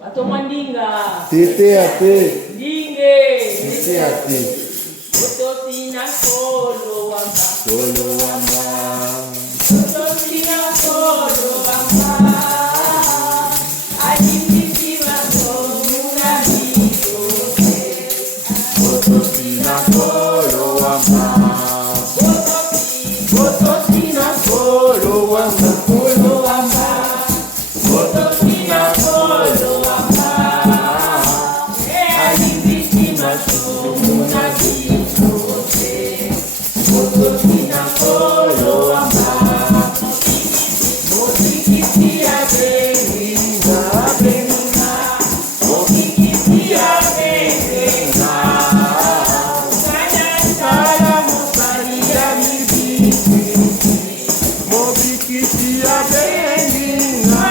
Batomandinga. Tete ate. Dinge. Tete ate. Otosina solo wamba. Solo wamba. Otosina solo wamba. Alimisiwa solo amigo. Otosina solo wamba. Otosina solo wamba. Solo wamba. Otosina solo wamba. Alimisiwa solo amigo. Otosina solo wamba. Motikisia benga benga. Motikisia benga. Kala musalia mibiki. Mobikitia beninga.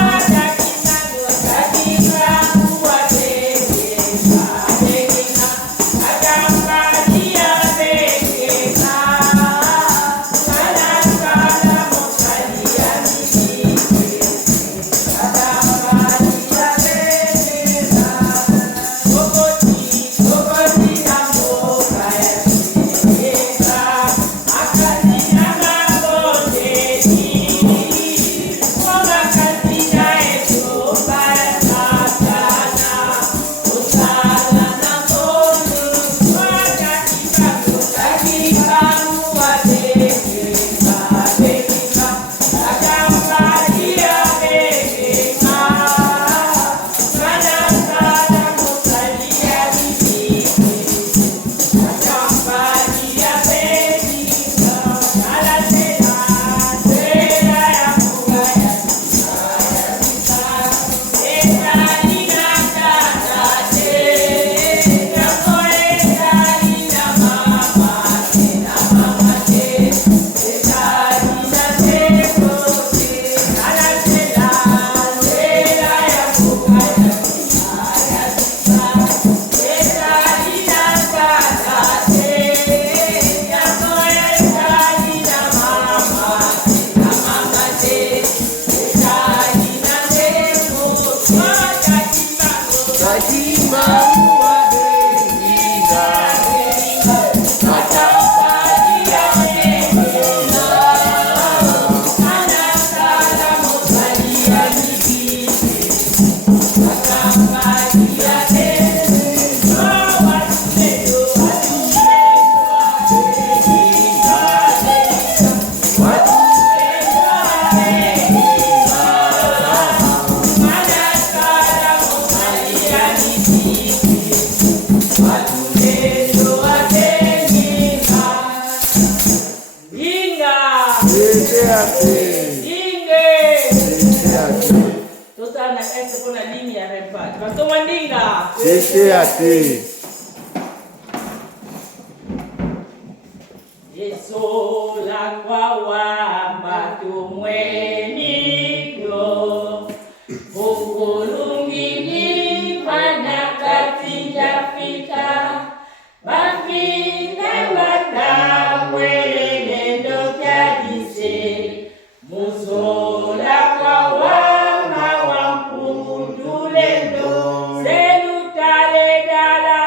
Tete ate. Yeso la kwa matumweni kyo. Ukulungini manakati jafika. Mafina matamwele nendo kadise. Muso la kwa wama wampundulendo. Selutale dala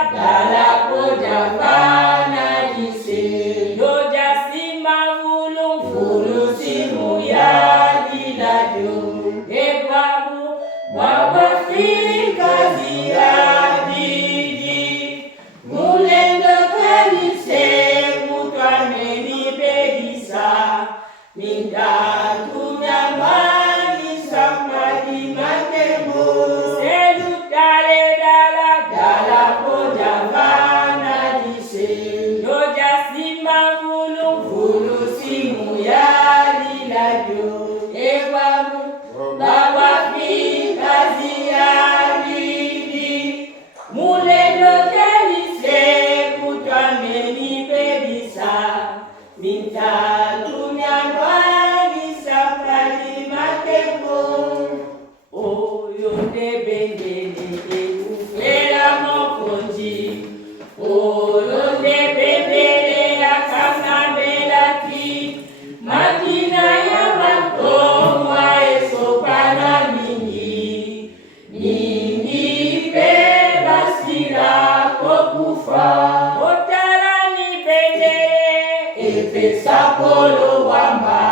kolo wamba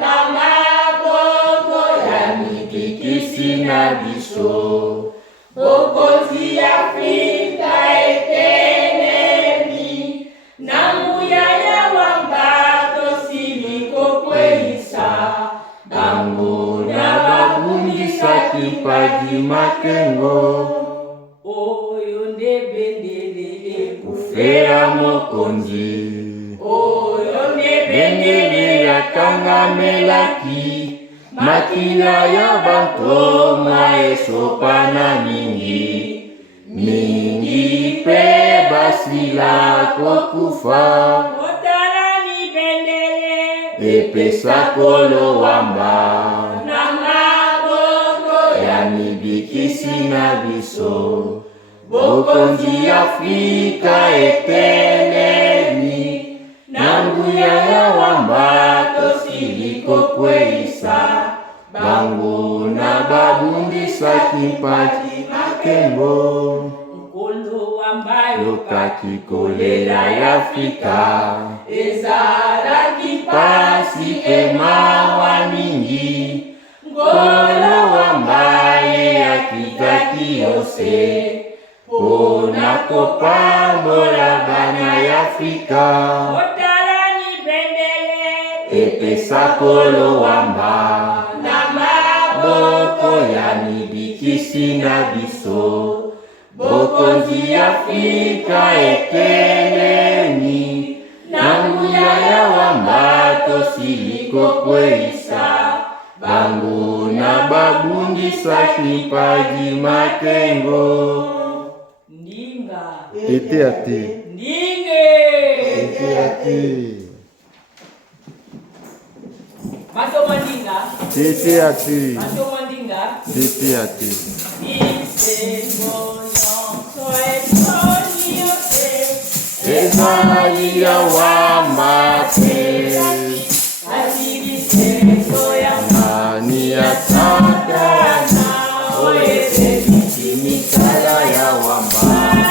na maboko ya mibikisi na biso bokonzi Afrika etelemi na muyaya wamba tosiliko kweisa bango na babundisa kipaji Makengo oyo nde bendele kufera mokonzi oyo nde bendele yakangamelaki makila ya bantoma esopana mingi mingi pe basila kokufa otala ni bendele epesa kolo wamba na maboko ya mibikisi na biso bokonzi Afrika etelemi na nguya ya wamba tosiliko kweisa bango na babundisa kipaji Makengo nkolo wamba yokaki kolela ya Afrika ezalaki pasi emawa mingi ngolo wamba ye akitaki yose pona kopambola bana ya Afrika otala ni bendele epesa kolo wamba na maboko boko ya mibikisi na biso bokonzi Afrika etelemi na nguya ya wamba tosiliko kweisa bango na babundisa kipaji Makengo ndinga tete ate ndinge tete ate masomo ndinga tete ate masomo ndinga tete ate ezali ya wamba te ani ya Satana oyezebiti misala ya wamba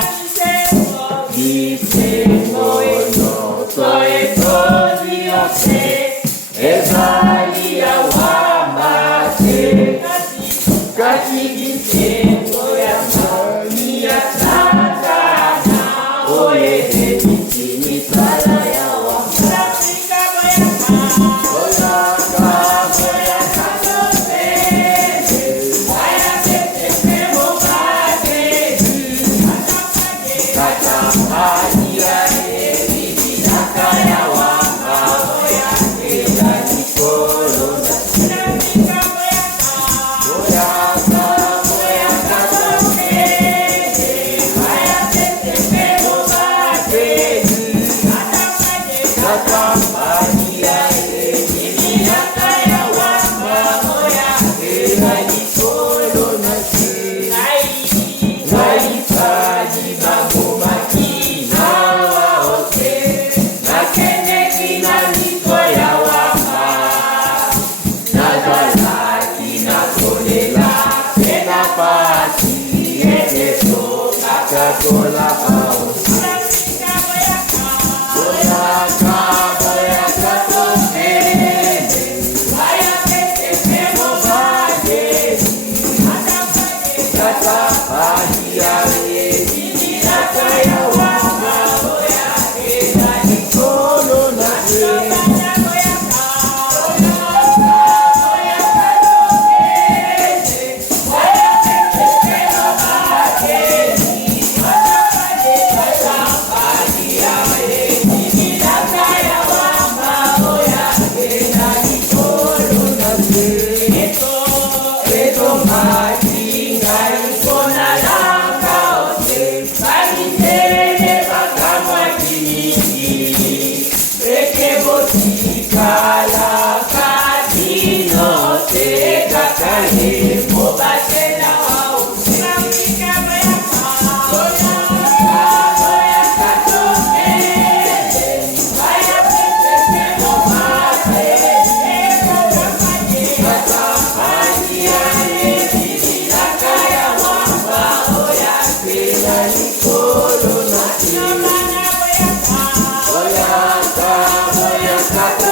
bisengo nyonso etondi yose ezali ya wamba te kasi bisengo ya mani ya Satana oyezebiti misala ya wamba Coca-Cola house. Boyaka, boyaka tofele. Mo bade. Kata padia ye. Kata ya wama. Boyaka ni kolo na ye. Boyaka, boyaka.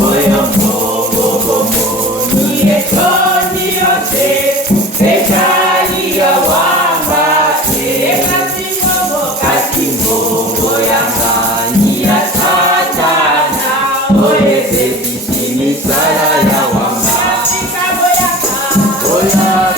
moyo mogo niye toni yote ekali ya wamba kati mogo yanga niya satana oyeze bitini sala ya wamba oya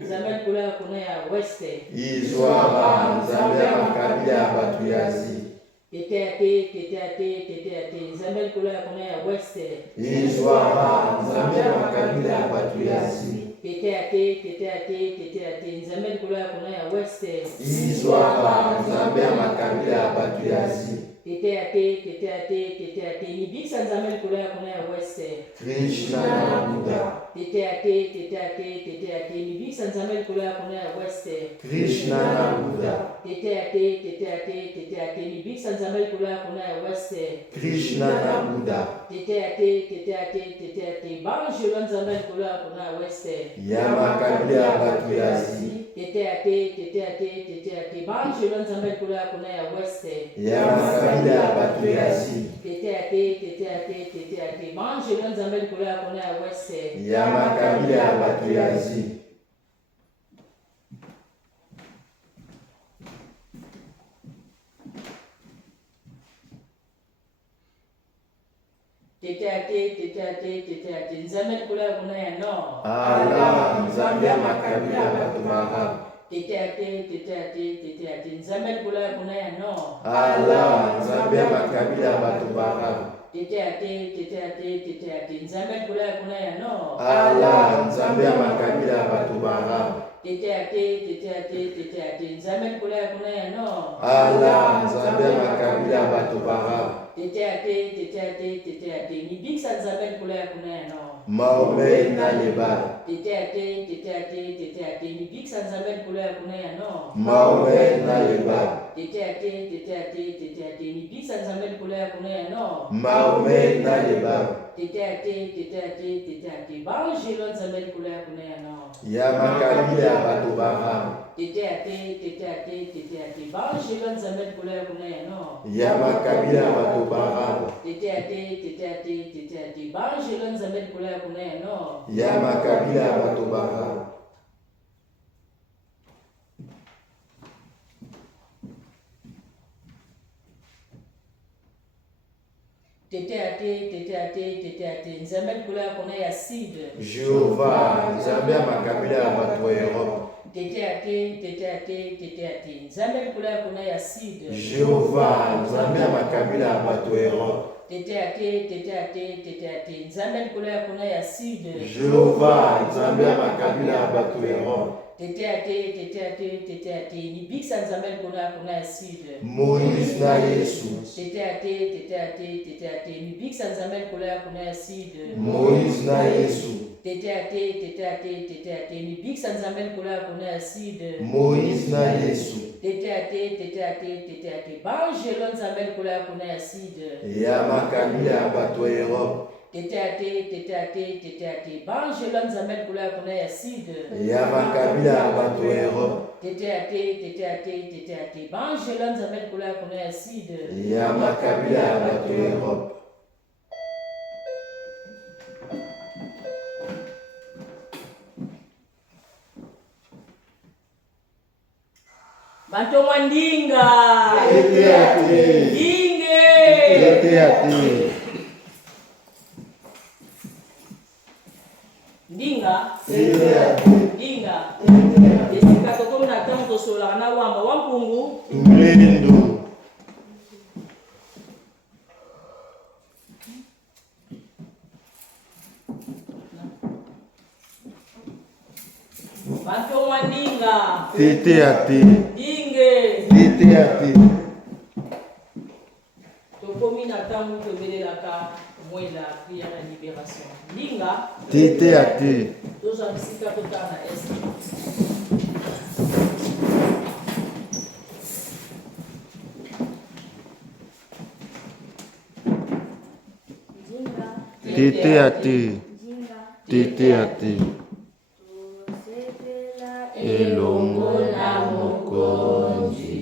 Nzambe kula kuna ya weste izwa nzambe makabila ya batu ya zi Tete ate, tete ate, tete ate. Nzambe likolo ya kuna ya weste. Izwaka Nzambe ya makabila ya bato ya zi. Tete ate, tete ate, tete ate. Nzambe likolo ya kuna ya weste. Izwaka Nzambe ya makabila ya bato ya zi. Tete ate, tete ate, tete ate. Nibisa Nzambe likolo ya kuna ya weste. Krishna na Buddha. Tete ate, tete ate, tete ate. Nibisa Nzambe likolo ya kuna ya weste. Krishna na Buddha. Tete ate, tete ate, tete ate. Nibisa Nzambe likolo ya kuna ya weste. Krishna na Buddha. Tete ate, tete ate, tete ate. Banjo la Nzambe likolo ya kuna ya weste. Ya makabila ya bato ya zi. Tete ate, tete ate, tete ate. Banjo la Nzambe likolo ya kuna ya weste. Ya makabila ya bato ya zi. Tete ate, tete ate, tete ate. Banjo la Nzambe likolo ya kuna ya weste. Ya makabila ya bato ya zi. Tete ate, tete ate, tete ate. Nzambe likolo ya kuna ya nord. Allah Nzambe ya makabila ya bato Arabu. Tete ate, tete ate, tete ate. Nzambe likolo ya kuna ya nord. Allah Nzambe ya makabila ya bato Arabu. Tete ate, tete ate, tete ate. Nzambe likolo ya kuna ya nord. Allah Nzambe ya makabila ya bato Arabu. Tete ate, tete ate, tete ate. Nzambe likolo ya kuna ya nord. Allah Nzambe ya makabila ya bato Arabu. Tete ate, tete ate, tete ate. Nibikisa Nzambe likolo ya kuna ya nord. Maomé na lebala. Tete ate, tete ate, tete ate. Nibikisa Nzambe likolo ya kuna ya nord. Maomé na lebala. Tete ate, tete ate, tete ate. Nibikisa Nzambe likolo ya kuna ya nord. Maomé na lebala. Tete ate, tete ate, tete ate. Banjelo Nzambe likolo ya kuna ya nord. Ya makabila ya bato Arabu. Tete ate, tete ate, tete ate. Banjelo Nzambe likolo ya kuna ya nord. Ya makabila ya bato Arabu. Tete ate, tete ate, tete ate. Banjelo Nzambe likolo ya kuna ya nord. Ya makabila ya bato Arabu. Tete ate, tete ate, tete ate. Nzambe likolo ya kuna ya sud. Jehova Nzambe ya makabila ya bato Europe. Tete ate, tete ate, tete ate. Nzambe likolo ya kuna ya sud. Jehova Nzambe ya makabila ya bato Europe. Tete ate, tete ate, tete ate. Nzambe likolo ya kuna ya sud. Jehova Nzambe ya makabila ya bato Europe. Tete ate, tete ate, tete ate. Nibikisa Nzambe likolo ya kuna ya sud. Moïse na Yesu. Tete ate, tete ate, tete ate. Nibikisa Nzambe likolo ya kuna ya sud. Moïse na Yesu. Tete ate, tete ate, tete ate. Nibikisa Nzambe likolo ya kuna ya sud. Moïse na Yesu. Tete ate, tete ate, tete ate. Banjelo Nzambe likolo ya kuna ya sud. Ya makabila ya bato Europe. Tete ate, tete ate, tete ate. Banjelo Nzambe likolo ya kuna ya sud. Ya makabila ya bato Europe. Tete ate, tete ate, tete ate. Banjelo Nzambe likolo ya kuna ya sud. Ya makabila ya bato Europe. Banto mwandinga. Tete ate. Dinge. Tete ate. Ndinga. Tete ate. Ndinga. Esika tokomi na ntango tosololaka na wamba wampungu. Mlendu. Banto mwandinga. Tete ate. Dinge. Tete ate. Tokomi na ntango tobelelaka mwela prière ya libération. Ndinga. Tete ate. Tozwa bisika totala na este. Tete ate. Tete ate. Elongo na mokonzi.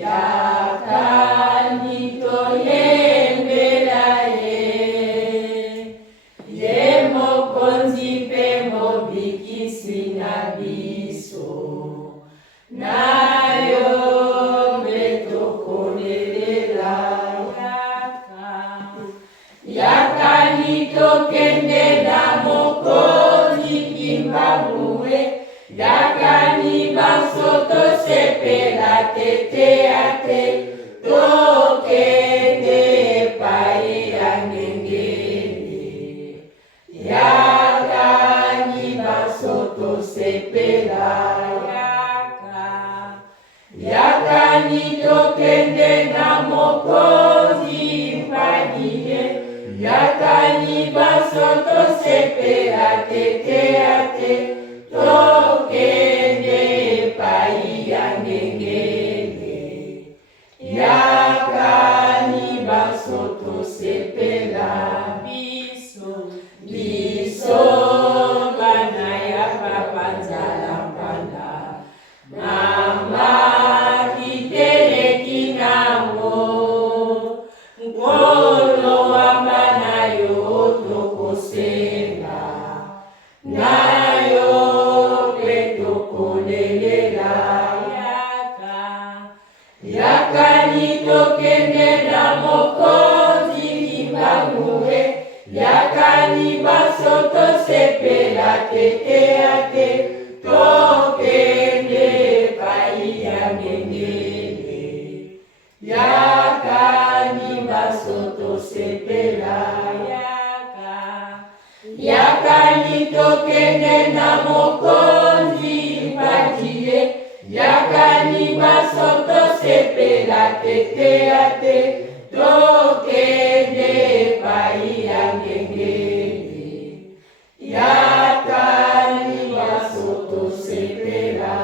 Yakani toyembela ye. Ye mokonzi pe mobikisi na biso. Nayo betokolelela yaka. Yakani tokende na mokonzi kimbanguwe. tete ate tokende pai ya ngengele yakani basoto sepela yakani tokende na mokonzi mpatie yakani basoto sepela tete ate tokende pai ya ngengele yakani basoto sepela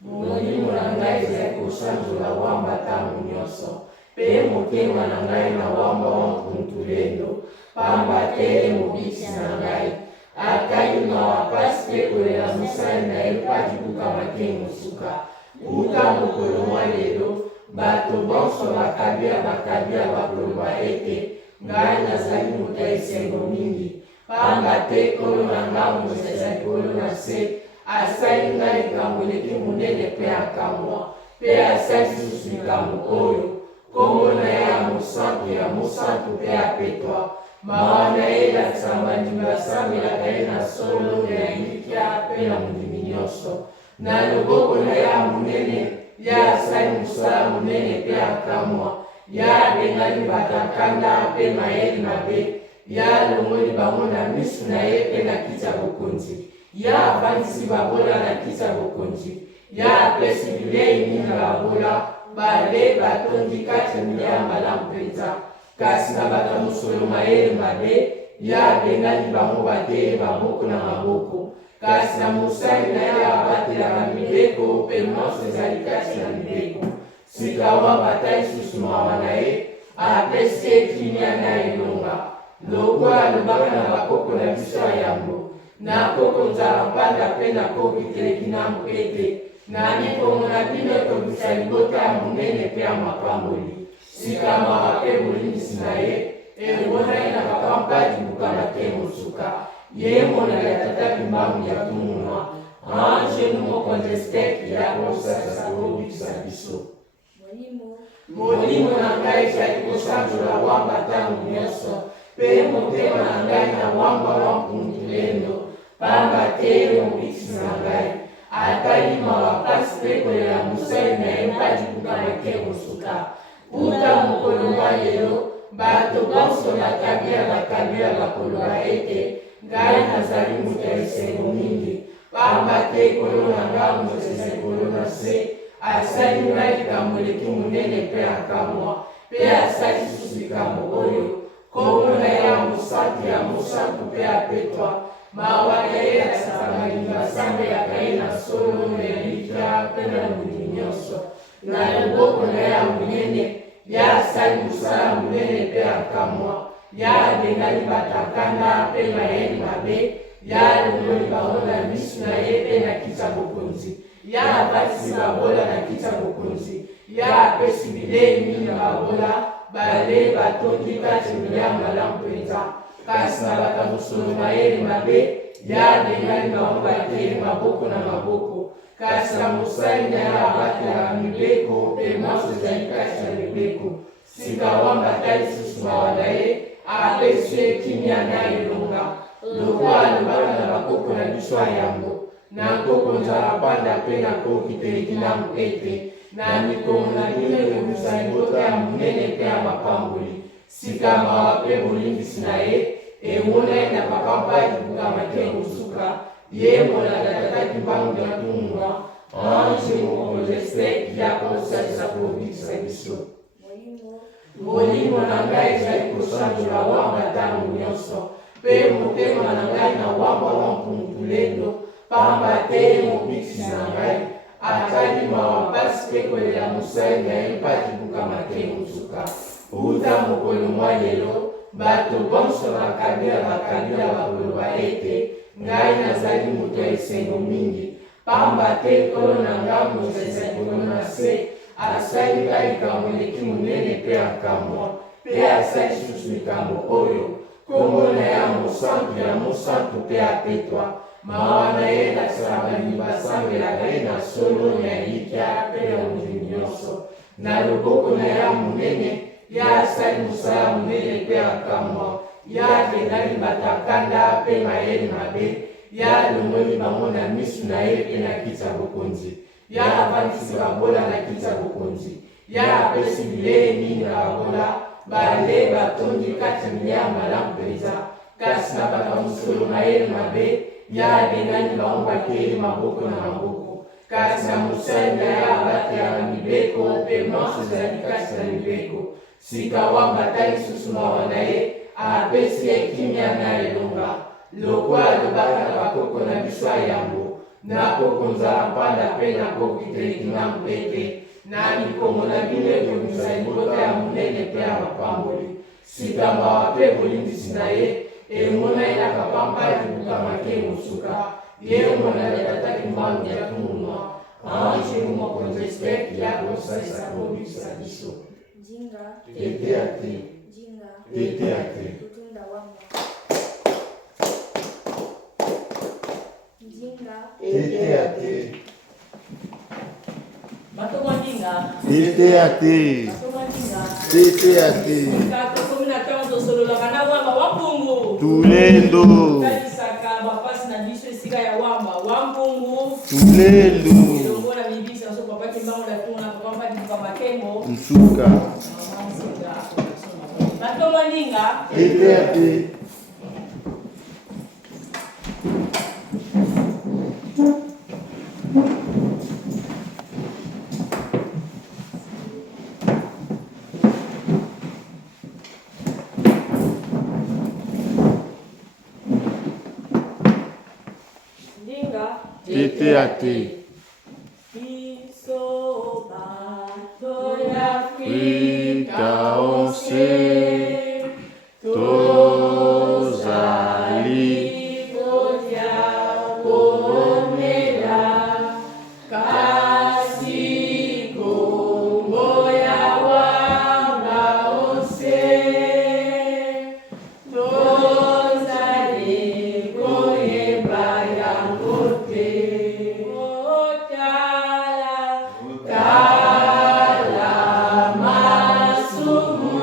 molimo na ngai ezali kosanzola wamba ntango nyonso mpe motema na ngai na wamba wa mpuntulendo pamba te mobikisi na ngai akali mawa pasi mpe kolela mosali na ye mpadi buka make mosuka buka mokolo mwa lelo bato bonso bakabila bakoloba ete ngai nazali moto ya esengo mingi pamba te kolo na ngai moto ezali kolo na se asali ngai likambo eleki monene mpe akamwa mpe asali lisusu likambo oyo kombo na ye ya mosantu mpe apetwa mawa na ye elakisa bandimi basambelaka ye na solo na elikya mpe na mondimi nyonso na loboko na ye ya monene ye asali mosala monene mpe akamwa ye abengani bato akanda mpe mayeli mabe ye alongoli bango na miso na ye mpe na kiti ya bokonzi ye avandisi babola na kiti ya bokonzi ye apesi bilei mingi na babola bale batondi kati ya malamu mpenza kasi na bato mosolo mayele mabe ye abengani bango bateye maboko na maboko kasi na mosali na ye abatelaka mibeko mpe nyonso ezali kati na mibeko sika wa bata lisusu mawa na ye apesi ekimia na elonga lokwa alobaka na bakoko na biso ya yango nakoko nzala mpanda mpe nakoki teleki nango ete na mikongo na bino tobisa libota ya monene mpe ya mapamboli sika mawa mpe bolimbisi na ye ebonai na papa mpadi buka make mosuka ye monali ya tata bimbangu ya tumuna anjenu mokonzi esteki ya kosasa kobikisa biso molimo na ngai ezali kosanzola wamba ntango nyonso mpe motema na ngai na wamba wa mpuntulendo pamba te mobikisi na ngai atali mawa pasi mpe kolela mosali na ye mpadi buka make mosuka uta mokolo mwa lelo bato bonso bakabila bakoloba ete ngai nazali moto ya esengo mingi pamba te kolo na ngai moto ezali kolo na se asali ngai likambo eleki monene mpe akamwa mpe asali lisusu likambo oyo kombo na ye ya mosantu mpe apetwa mawa na ye yasaka balingi basambelaka ye na solo na elikya mpe na mondimi nyonso na loboko na ye ya monene ye asali mosala monene mpe akamwa ye abengani bato akanda mpe mayeli mabe ye alongoli bango na miso na ye mpe na kiti ya bokonzi ye abatisi babola na kiti ya bokonzi ye apesi bilei mingi na babola bale batondi kati ya malamu mpenza kasi na bato mosolo mayeli mabe ye abengani bango bateye maboko na maboko kasi na mosali na ye abatelaka mibeko mpe nyonso ezali kati na mibeko sika wamba ta lisusu mawa na ye apesi ekimia na elonga lokwa alobaka na bakoko na biso ya yango nakoko nzala mpanda mpe nakoki teleki nango ete na mikongo na bino ekobisa libota ya monene mpe ya mapamboli sika mawa mpe bolimbisi na ye emonai na papa mpadi buka make mosuka ye monaka tataki mbangu ya tumwa ange mokonzi esteki ya kosalisa kobikisa biso molimo na ngai ezali kosanzola wamba ntango nyonso mpe motema na ngai na wamba wa mpuntulendo pamba te mobikisi na ngai atali mawa pasi mpe kolela mosali na ye mpadi buka make mosuka uta mokolo mwa lelo bato bonso bakabila bakoloba ete ngai nazali moto ya esengo mingi pamba te kolo na ngai moto ezali kolo na se asali ngai likambo eleki monene mpe akamwa mpe asali lisusu likambo oyo kombo na ye ya mosantu mpe apetwa mawa na ye elakisaka balingi basambelaka ye na solo na elikya mpe na mondimi nyonso na loboko na ye ya monene ye asali mosala monene mpe akamwa ya kendaki batakanda pe mayele mabe, ya longoli bango na misu na ye pe na kiti ya bokonzi, ya avandisi babola na kiti ya bokonzi, ya apesi bilei mingi na babola, bale batondi kati ya malamu mpenza, kasi na bato mosolo mayele mabe, ya abengani bango bakeli maboko na maboko, kasi na mosali na ye abatela na mibeko mpe manso ezali kati na mibeko. Sika wamba atali lisusu mawa na ye, apesi ye kimia na elonga, lokwa alobaka na bakoko na biso ya yambo, nakokonza mpanda mpe nakokiteleki na mpete, na mikongo na bino ekomisa libota ya monene mpe ya mapamboli. Sika mawa mpe bolimbisi na ye, emonani na kapampa libuka make mosuka, ye monani atataki mbangu ya tumunwa, anjingu mokonzi espeki ya kosalisa kobikisa biso. Jinga, Tete ate, jinga, tete ate, kutunda wamba. Jinga, tete ate, Bato mandinga. Tete ate, Bato mandinga. tete ate, Kato kumi na tano tosololaka na wamba wampungu. tulendo, Talisaka bapasi na biso esika ya wamba wampungu. tulendo, Elongo na mibisa so papa kimbango la tuna papa mpadi kwa makengo. nsuka, Mama nsinga. Bato mandinga. tete ate, Ndinga. tete ate, Biso bato ya Afrika onse, tozali kotia komela kasi Kongo ya wamba onse tozali koyeba yango te otala kala masumu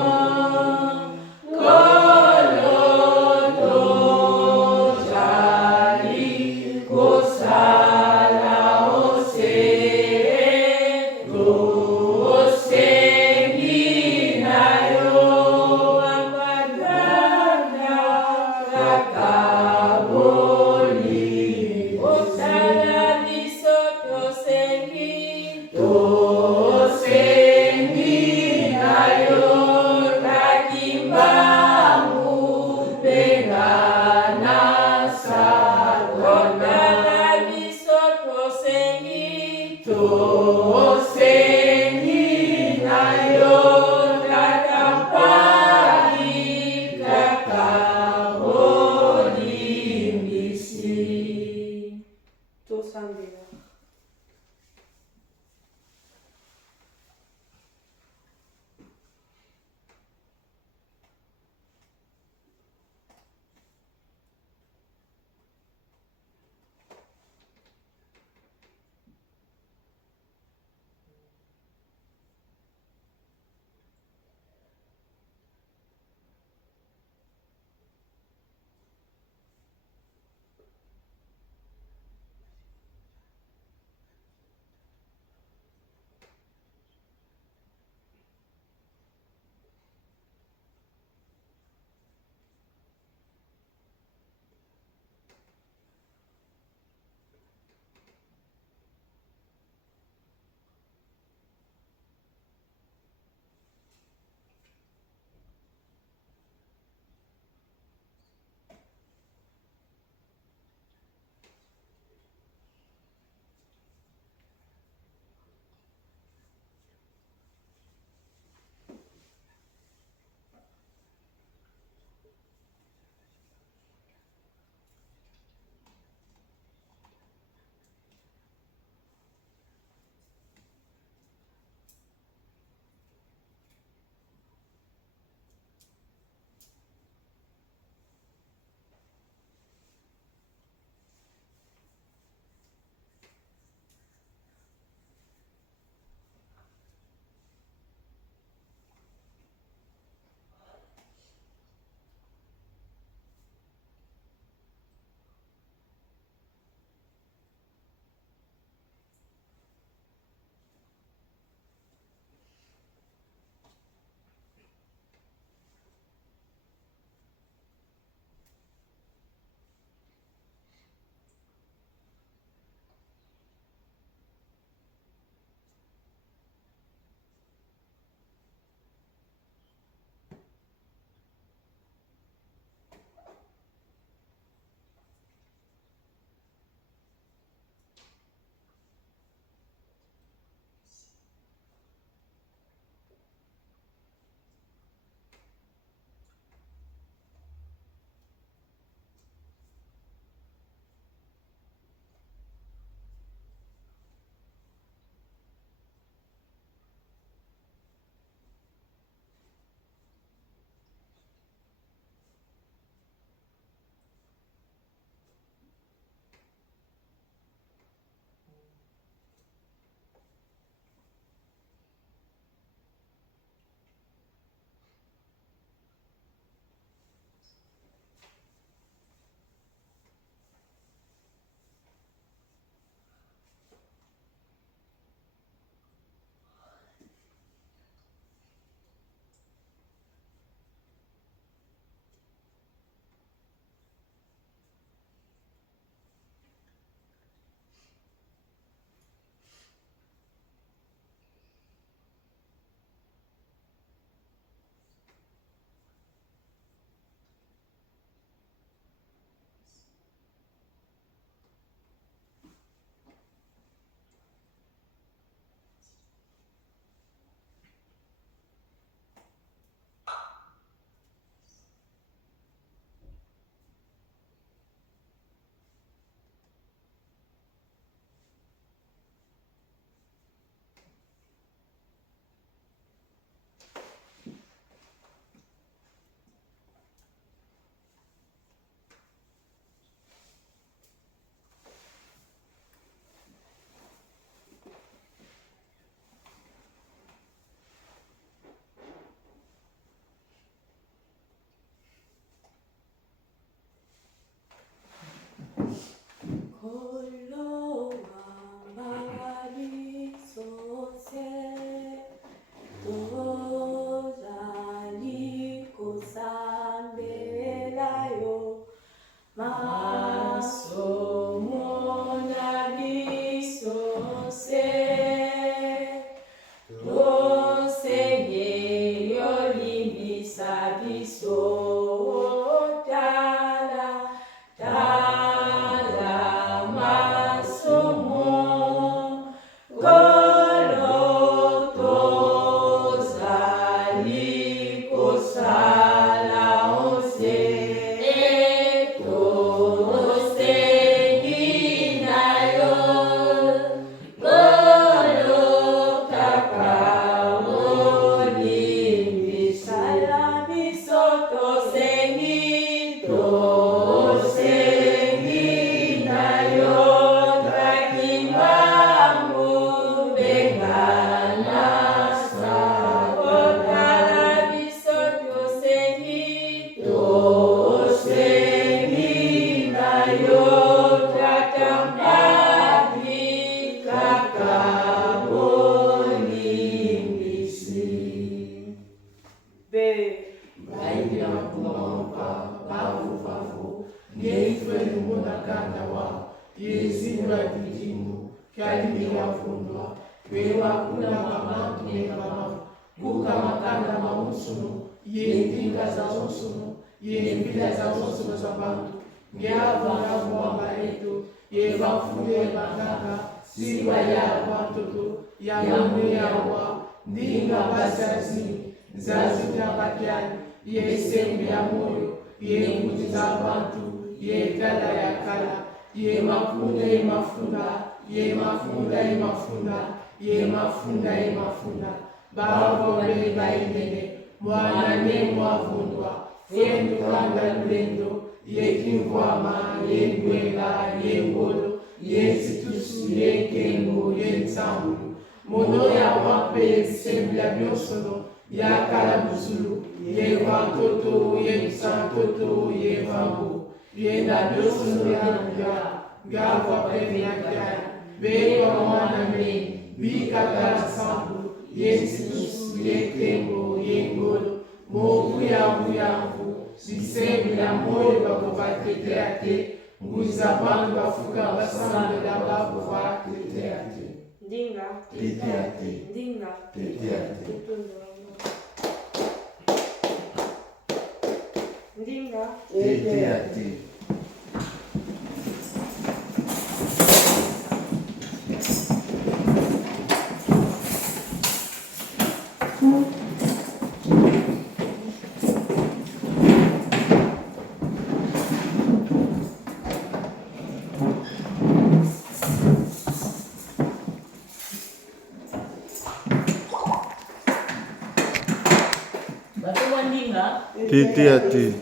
Tete ate.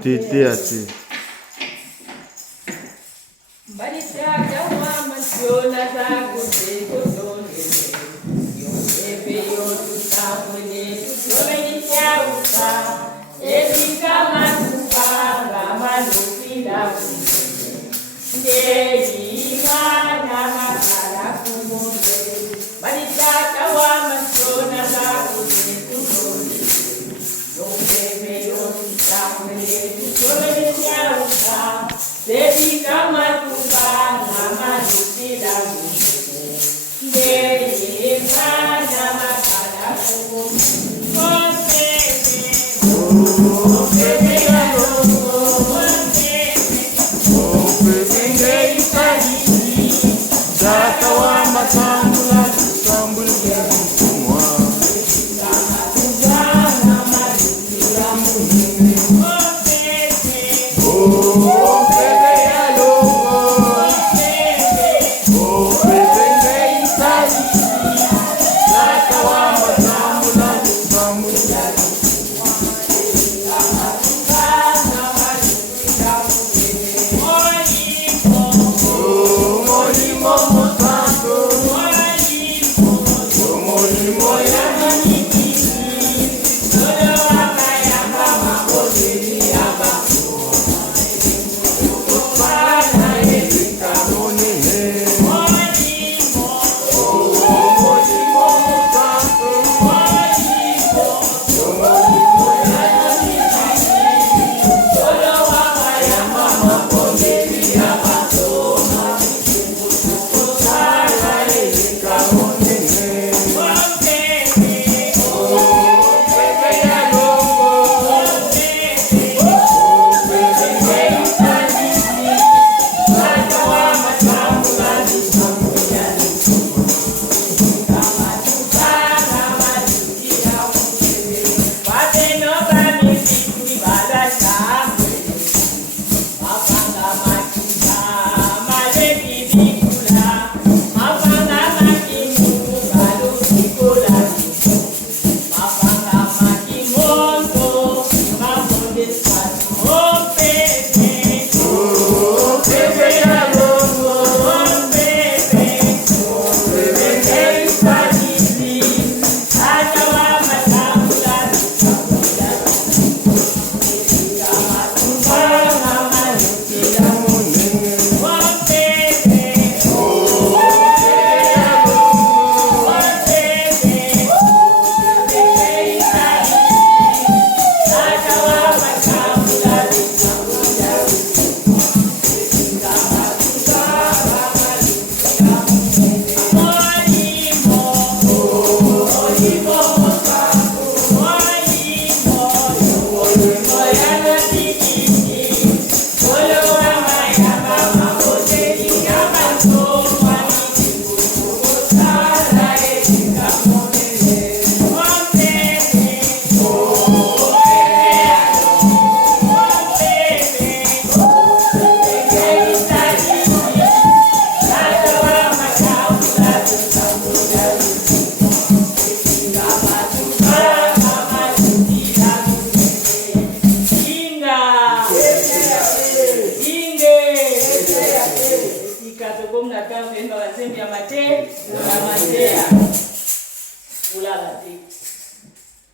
Tete ate.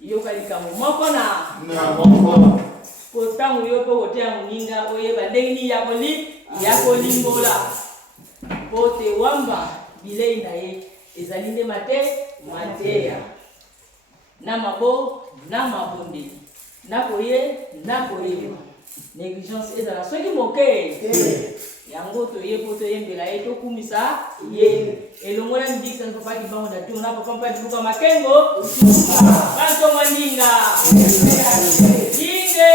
yoka likambo moko na moko po ntango yo mpe koteya moninga oyeba ndenge nini ya kolimbola po te wamba bilei na ye ezali nde mateya na mabo na mabonde na koye na koyeba négligence ezala soki moke yango toye po toyembela ye tokumisa ye elongola mbikisa papa dibango na tuna papa mpa dibuka makengo banto mandinga inge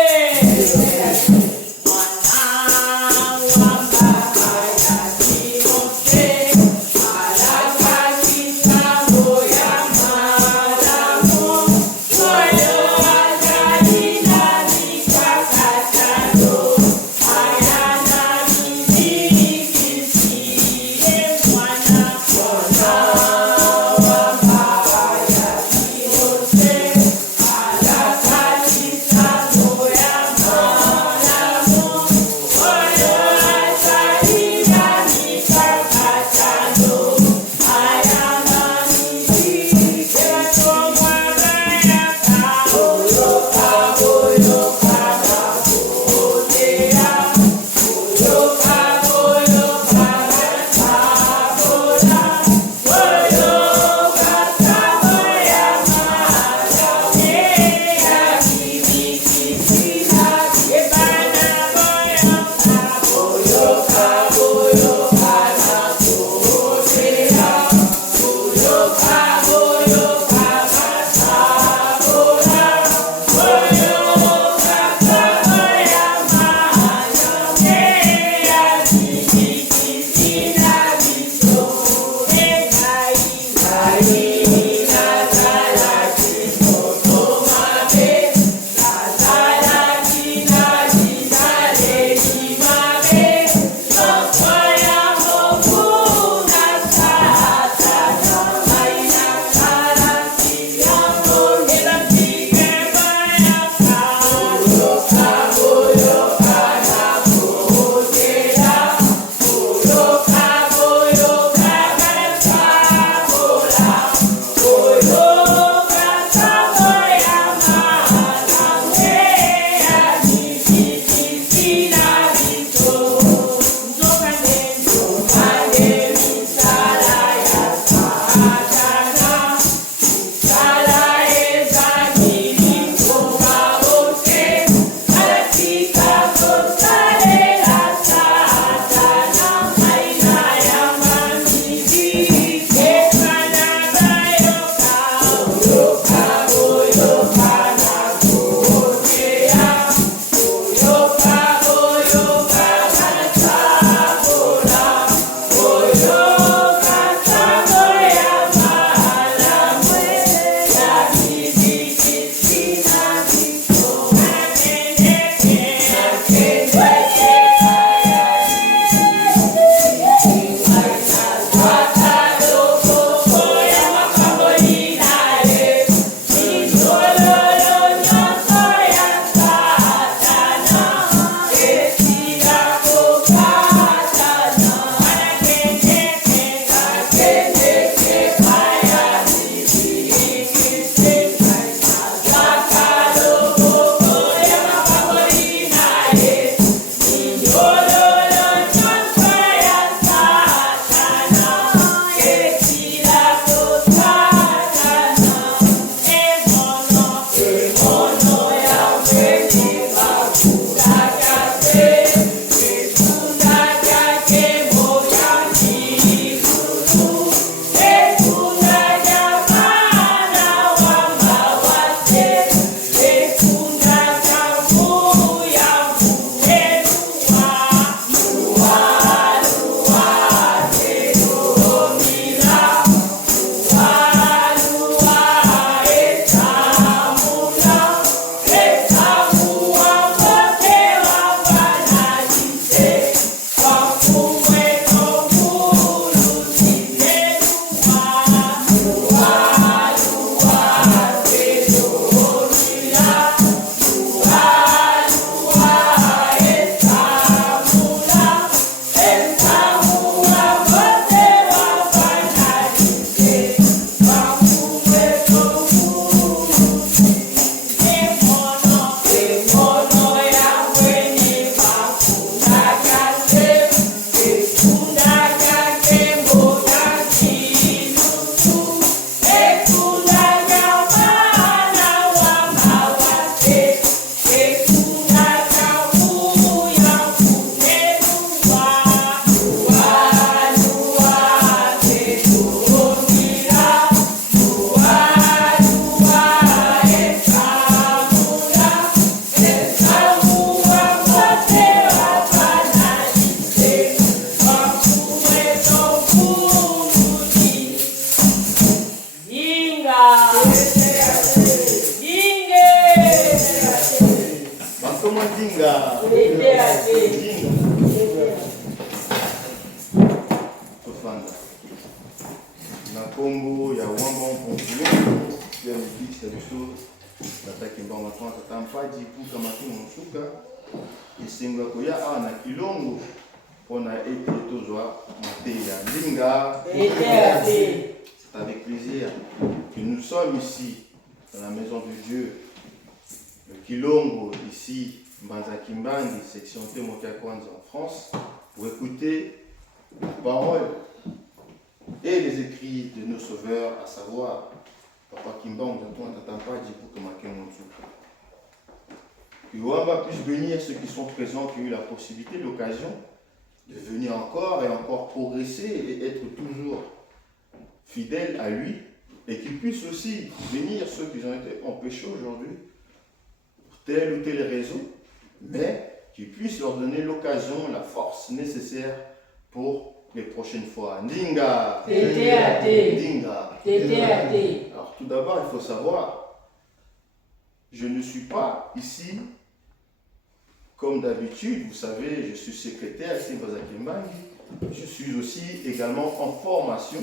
Ndinga. Tete ate. Ndinga. Tofanda. Na kombo ya wamba mponkule ya mibiki tabiso bataki mbanga twanta tampaji puka makino musuka isinga koya awa na kilongo pona ete tozwa mateya Ndinga. Tete ate. C'est avec plaisir que nous sommes ici dans la maison de Dieu, le Kilongo, ici, Mbanza Kimbangi, section Temoka Kwanza en France, pour écouter la parole et les écrits de nos sauveurs, à savoir Papa Kimbangi, Tatampa, Djipuka Makemonsuka. Que Wamba puisse bénir ceux qui sont présents, qui ont eu la possibilité, l'occasion de venir encore et encore progresser et être toujours fidèles à lui, et qu'il puisse aussi bénir ceux qui ont été empêchés aujourd'hui pour telle ou telle raison, mais qu'il puisse leur donner l'occasion, la force nécessaire pour les prochaines fois. Ndinga. Tete ate. Ndinga. Tete ate. Alors tout d'abord, il faut savoir, je ne suis pas ici comme d'habitude, vous savez, je suis secrétaire ici Mbanza Kimbangi, je suis aussi également en formation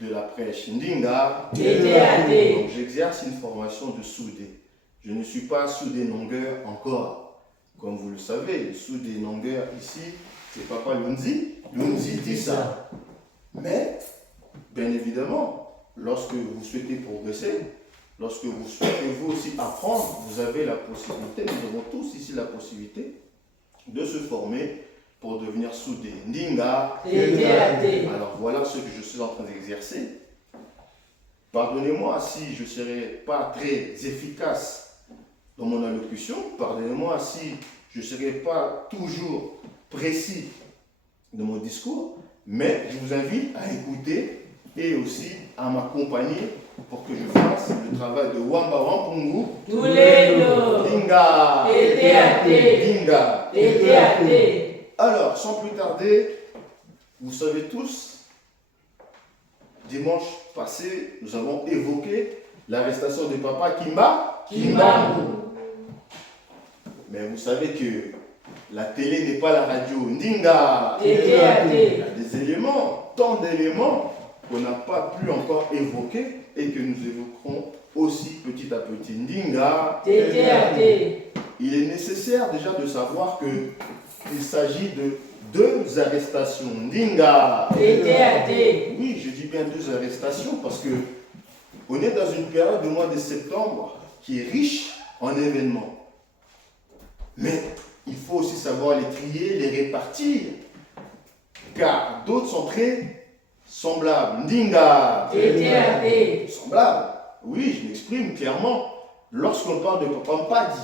de la prêche Ndinga. Donc j'exerce une formation de soudé. Je ne suis pas soudé Nongueur encore. Comme vous le savez, le soudé Nongueur ici, c'est Papa Lunzi. Lunzi dit ça. Mais, bien évidemment, lorsque vous souhaitez progresser, lorsque vous souhaitez vous aussi apprendre, vous avez la possibilité, nous avons tous ici la possibilité de se former pour devenir soudé. Ndinga. Alors voilà ce que je suis en train d'exercer. Pardonnez-moi si je ne serai pas très efficace dans mon allocution. Pardonnez-moi si je ne serai pas toujours précis dans mon discours. Mais je vous invite à écouter et aussi à m'accompagner pour que je fasse le travail de Wamba Wampungu. Tulelo. Ndinga. Ndinga. Tete ate. Alors, sans plus tarder, vous savez tous, dimanche passé, nous avons évoqué l'arrestation de Papa Kimbangu. Mais vous savez que la télé n'est pas la radio. Ndinga. Il y a des éléments, tant d'éléments qu'on n'a pas pu encore évoquer et que nous évoquerons aussi petit à petit. Ndinga. Il est nécessaire déjà de savoir qu'il s'agit de 2 arrestations. Ndinga. Oui, je dis bien 2 arrestations parce que on est dans une période du mois de septembre qui est riche en événements. Mais il faut aussi savoir les trier, les répartir, car d'autres sont très semblables. Ndinga. Semblables. Oui, je m'exprime clairement. Lorsqu'on parle de Papa Mpadi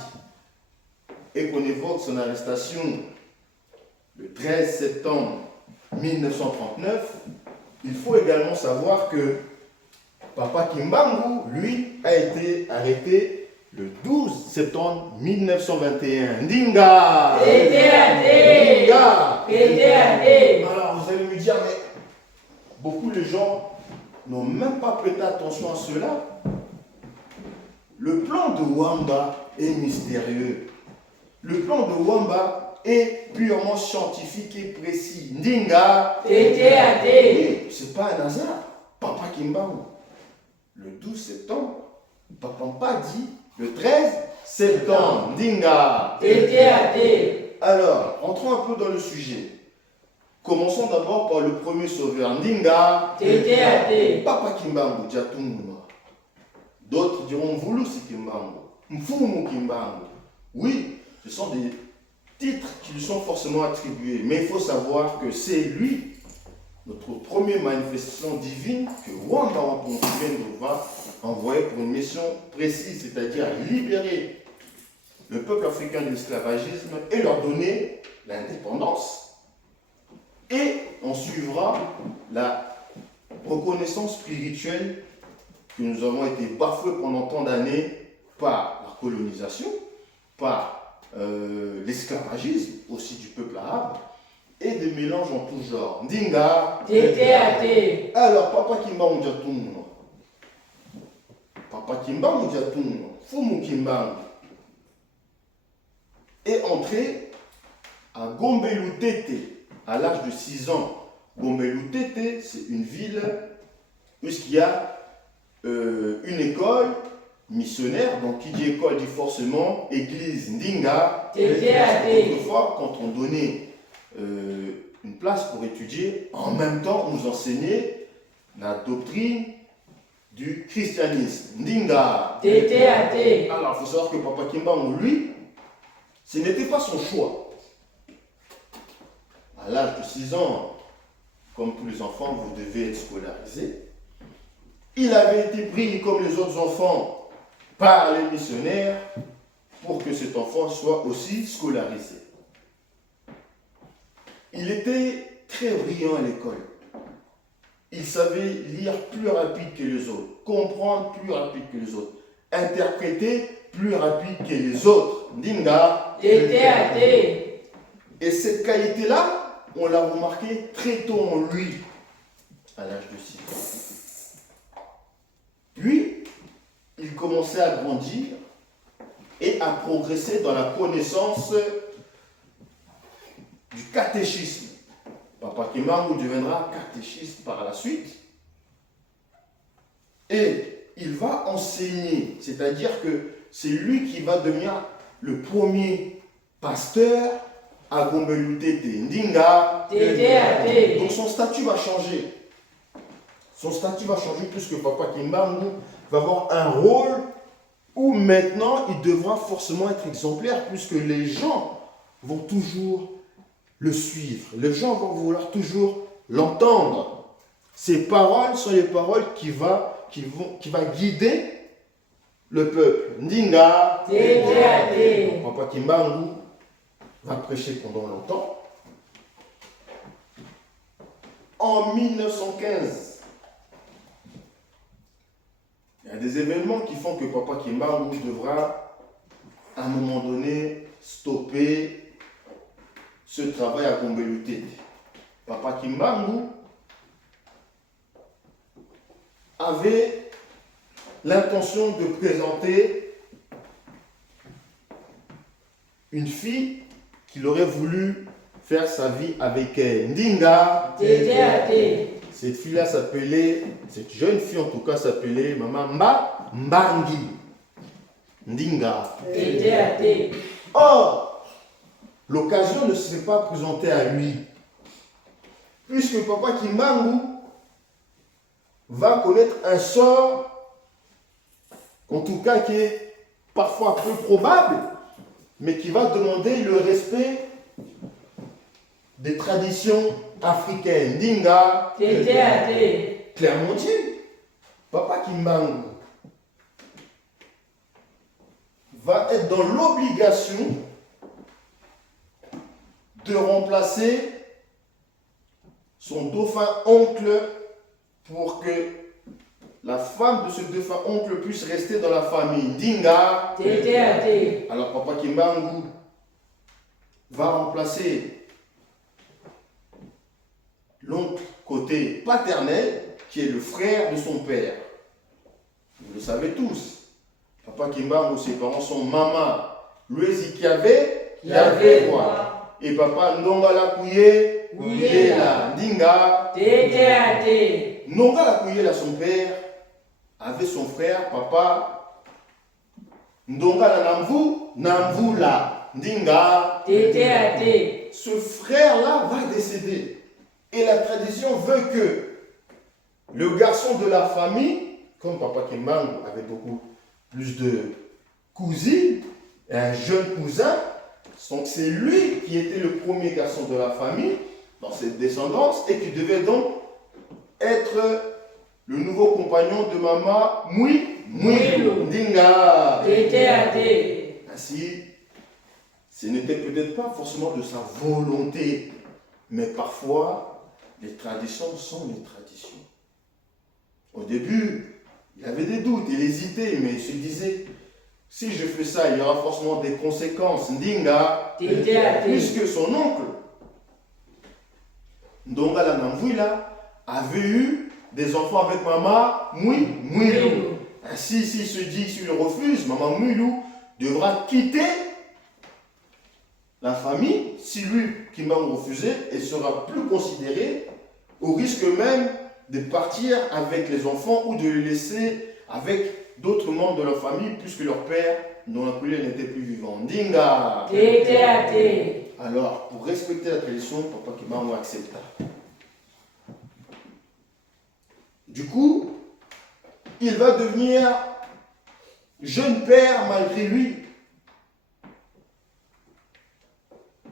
et qu'on évoque son arrestation le 13 septembre 1939, il faut également savoir que Papa Kimbangu, lui, a été arrêté le 12 septembre 1921. Ndinga. Ndinga. Alors vous allez me dire, mais beaucoup de gens n'ont même pas prêté attention à cela. Le plan de Wamba est mystérieux. Le plan de Wamba est purement scientifique et précis. Ndinga. Oui, c'est pas un hasard. Papa Kimbangu, le 12 septembre. Papa Mpadi, le 13 septembre. Ndinga. Alors, entrons un peu dans le sujet. Commençons d'abord par le premier sauveur. Ndinga. Papa Kimbangu, Djatunguma. D'autres diront Mvulusi Kimbangu, Mfumu Kimbangu. Oui, ce sont des titres qui lui sont forcément attribués. Mais il faut savoir que c'est lui, notre première manifestation divine, que Wamba Wampungu va envoyer pour une mission précise, c'est-à-dire libérer le peuple africain de l'esclavagisme et leur donner l'indépendance. Et on suivra la reconnaissance spirituelle que nous avons été bafoués pendant tant d'années par la colonisation, par l'esclavagisme aussi du peuple arabe et des mélanges en tout genre. Ndinga. Alors, Papa Kimbangu Djatunguma. Papa Kimbangu Djatunguma. Fumu Kimbangu. entré à Gombelutete à l'âge de 6 ans. Gombelutete, c'est une ville où il y a une école missionnaire. Donc, qui dit école dit forcément église Ndinga. Autrefois, quand on donnait une place pour étudier, en même temps, on nous enseignait la doctrine du christianisme. Ndinga. Alors, il faut savoir que Papa Kimbangu, lui, ce n'était pas son choix. À l'âge de 6 ans, comme tous les enfants, vous devez être scolarisé. Il avait été pris comme les autres enfants par les missionnaires pour que cet enfant soit aussi scolarisé. Il était très brillant à l'école. Il savait lire plus rapide que les autres, comprendre plus rapide que les autres, interpréter plus rapide que les autres. Ndinga. Et cette qualité-là, on l'a remarqué très tôt en lui, à l'âge de 6 ans. Puis, il commençait à grandir et à progresser dans la connaissance du catéchisme. Papa Kimbangu deviendra catéchiste par la suite. Et il va enseigner, c'est-à-dire que c'est lui qui va devenir le premier pasteur à Gombelutete, Ndinga. Donc son statut va changer. Son statut va changer puisque Papa Kimbangu va avoir un rôle où maintenant il devra forcément être exemplaire puisque les gens vont toujours le suivre. Les gens vont vouloir toujours l'entendre. Ces paroles sont les paroles qui va guider le peuple. Ndinga. Papa Kimbangu va prêcher pendant longtemps. En 1915, il y a des événements qui font que Papa Kimbangu devra, à un moment donné, stopper ce travail à Gombelutete. Papa Kimbangu avait l'intention de présenter une fille qu'il aurait voulu faire sa vie avec elle. Ndinga. Cette fille-là s'appelait, cette jeune fille en tout cas s'appelait Maman Mbangi. Ndinga. Or, l'occasion ne s'est pas présentée à lui. Puisque Papa Kimbangu va connaître un sort, en tout cas qui est parfois peu probable, mais qui va demander le respect des traditions africaines. Ndinga. Clermontier. Papa Kimbangu va être dans l'obligation de remplacer son dauphin oncle pour que la femme de ce dauphin oncle puisse rester dans la famille. Ndinga. Alors Papa Kimbangu va remplacer l'oncle côté paternel qui est le frère de son père. Vous le savez tous. Papa Kimbangu, ses parents sont Maman Louezi Kiabe quoi. Et Papa Ndonga Lakouye Kuyela. Ndinga. Ndonga Lakouye, son père, avait son frère, Papa Ndonga Namvula. Ndinga. Ce frère-là va décéder. Et la tradition veut que le garçon de la famille, comme Papa Kimbangu avait beaucoup plus de cousines, un jeune cousin, donc c'est lui qui était le premier garçon de la famille dans cette descendance et qui devait donc être le nouveau compagnon de Maman Mwilu. Ndinga. Ainsi, ce n'était peut-être pas forcément de sa volonté, mais parfois, les traditions sont les traditions. Au début, il avait des doutes, il hésitait, mais il se disait, si je fais ça, il y aura forcément des conséquences. Ndinga. Puisque son oncle, Ndonga la Namvula, avait eu des enfants avec Maman Mwilu. Ainsi, s'il se dit, s'il refuse, Maman Mwilu devra quitter la famille, si lui, Kimbangu, refusait, elle sera plus considérée, au risque même de partir avec les enfants ou de les laisser avec d'autres membres de leur famille, puisque leur père, dont la couleur n'était plus vivant. Ndinga! Alors, pour respecter la tradition, Papa Kimbangu accepta. Du coup, il va devenir jeune père malgré lui.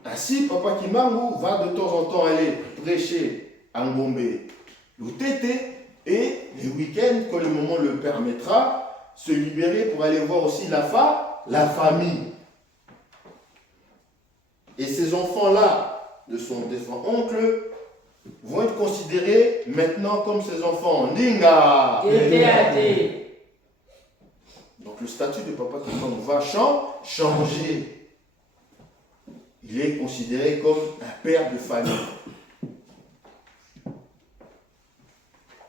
Ainsi, Papa Kimbangu va de temps en temps aller prêcher à Ngombe, Lutete, et les week-ends, quand le moment le permettra, se libérer pour aller voir aussi la famille. Et ces enfants-là, de son défunt oncle, vont être considérés maintenant comme ses enfants. Ndinga! Donc le statut de Papa Kimbangu va changer. Il est considéré comme un père de famille.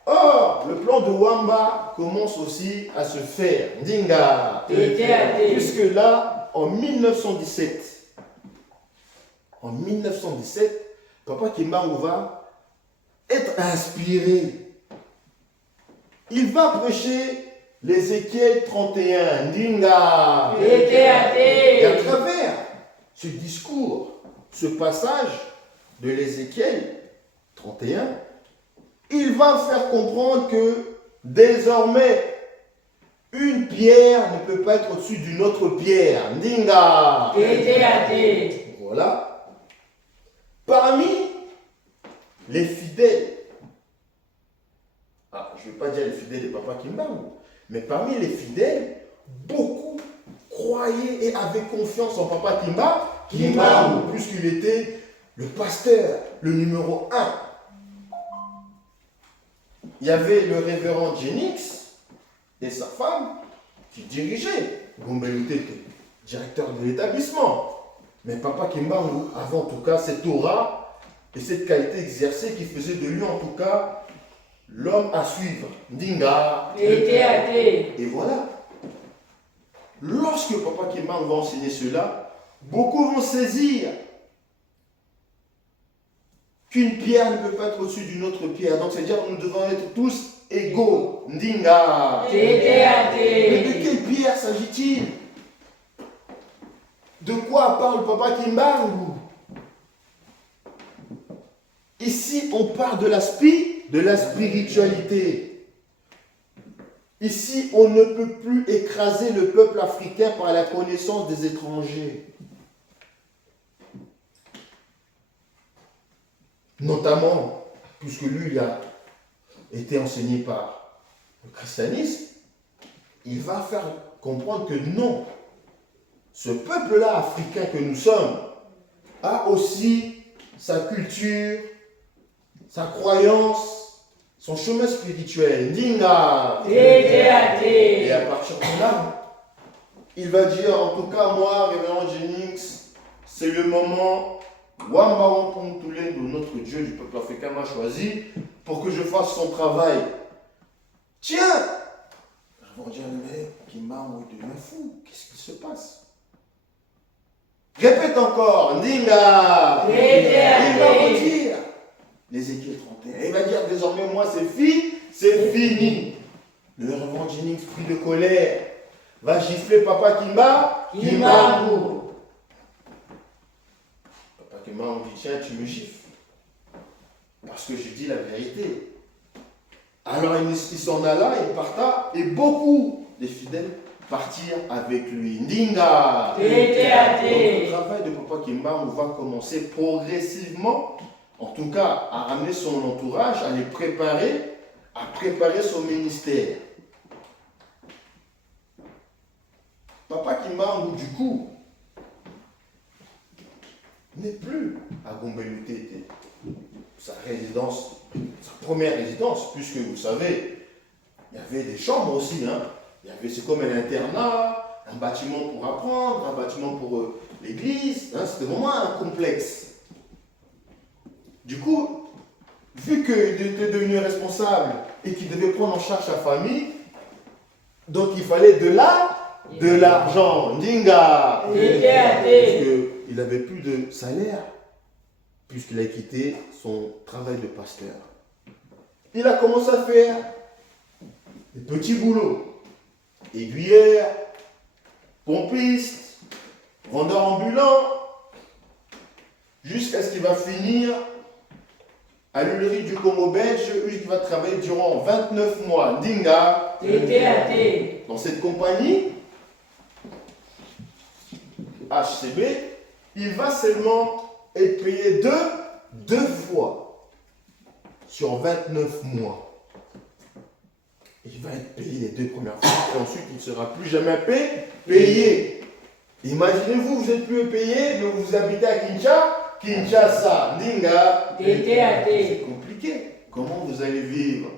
Or, le plan de Wamba commence aussi à se faire. Ndinga! Puisque là, en 1917, Papa Kimbangu va être inspiré. Il va prêcher l'Ézéchiel 31. Ndinga! Et à travers ce discours, ce passage de l'Ézéchiel 31, il va faire comprendre que désormais, une pierre ne peut pas être au-dessus d'une autre pierre. Ndinga! Voilà. Parmi les fidèles, je ne vais pas dire les fidèles de Papa Kimbangu, mais parmi les fidèles, beaucoup croyaient et avaient confiance en Papa Kimbangu, puisqu'il était le pasteur, le numéro 1. Il y avait le révérend Jennings et sa femme qui dirigeaient Ngombe Lutete, directeur de l'établissement. Mais Papa Kimbangu avait en tout cas cette aura et cette qualité exercée qui faisait de lui en tout cas l'homme à suivre. Ndinga. Et voilà. Lorsque Papa Kimbangu va enseigner cela, beaucoup vont saisir qu'une pierre ne peut pas être au-dessus d'une autre pierre. Donc c'est-à-dire que nous devons être tous égaux. Ndinga. Mais de quelle pierre s'agit-il? De quoi parle Papa Kimbangu? Ici, on parle de la spiritualité. Ici, on ne peut plus écraser le peuple africain par la connaissance des étrangers. Notamment, puisque lui, il a été enseigné par le christianisme, il va faire comprendre que non, ce peuple-là africain que nous sommes a aussi sa culture, sa croyance, son chemin spirituel. Ndinga! Et à partir de là, il va dire, en tout cas, moi, révérend Jennings, c'est le moment, Wamba Wampongtule, de notre Dieu du peuple africain, m'a choisi pour que je fasse son travail. Tiens! Je vais dire, mais Kimbangu devient fou, qu'est-ce qui se passe? Répète encore, Ndinga! Il va redire l'Ézéchiel 31. Il va dire désormais, moi c'est fini. Le révérend Jennings, pris de colère, va gifler Papa Kimbangu. Papa Kimbangu dit, tiens, tu me gifles. Parce que je dis la vérité. Alors il s'en alla, il parta, et beaucoup des fidèles partir avec lui. Ndinga! Donc, le travail de Papa Kimbangu va commencer progressivement, en tout cas, à amener son entourage, à les préparer, à préparer son ministère. Papa Kimbangu, du coup, n'est plus à Ngombe Lutete, sa résidence, sa première résidence, puisque vous savez, il y avait des chambres aussi, hein. C'est comme un internat, un bâtiment pour apprendre, un bâtiment pour l'église. Hein, c'était vraiment un complexe. Du coup, vu qu'il était devenu responsable et qu'il devait prendre en charge sa famille, donc il fallait de l'argent. Ndinga! Parce que qu'il n'avait plus de salaire, puisqu'il a quitté son travail de pasteur. Il a commencé à faire des petits boulots. Aiguillère, pompiste, vendeur ambulant, jusqu'à ce qu'il va finir à l'huilerie du Congo belge, où il va travailler durant 29 mois. Ndinga, dans cette compagnie, HCB, il va seulement être payé deux fois sur 29 mois. Il va être payé les 2 premières fois, et ensuite il ne sera plus jamais payé. Imaginez-vous, vous n'êtes plus payé, mais vous habitez à Kinshasa, Ndinga. C'est compliqué. Comment vous allez vivre?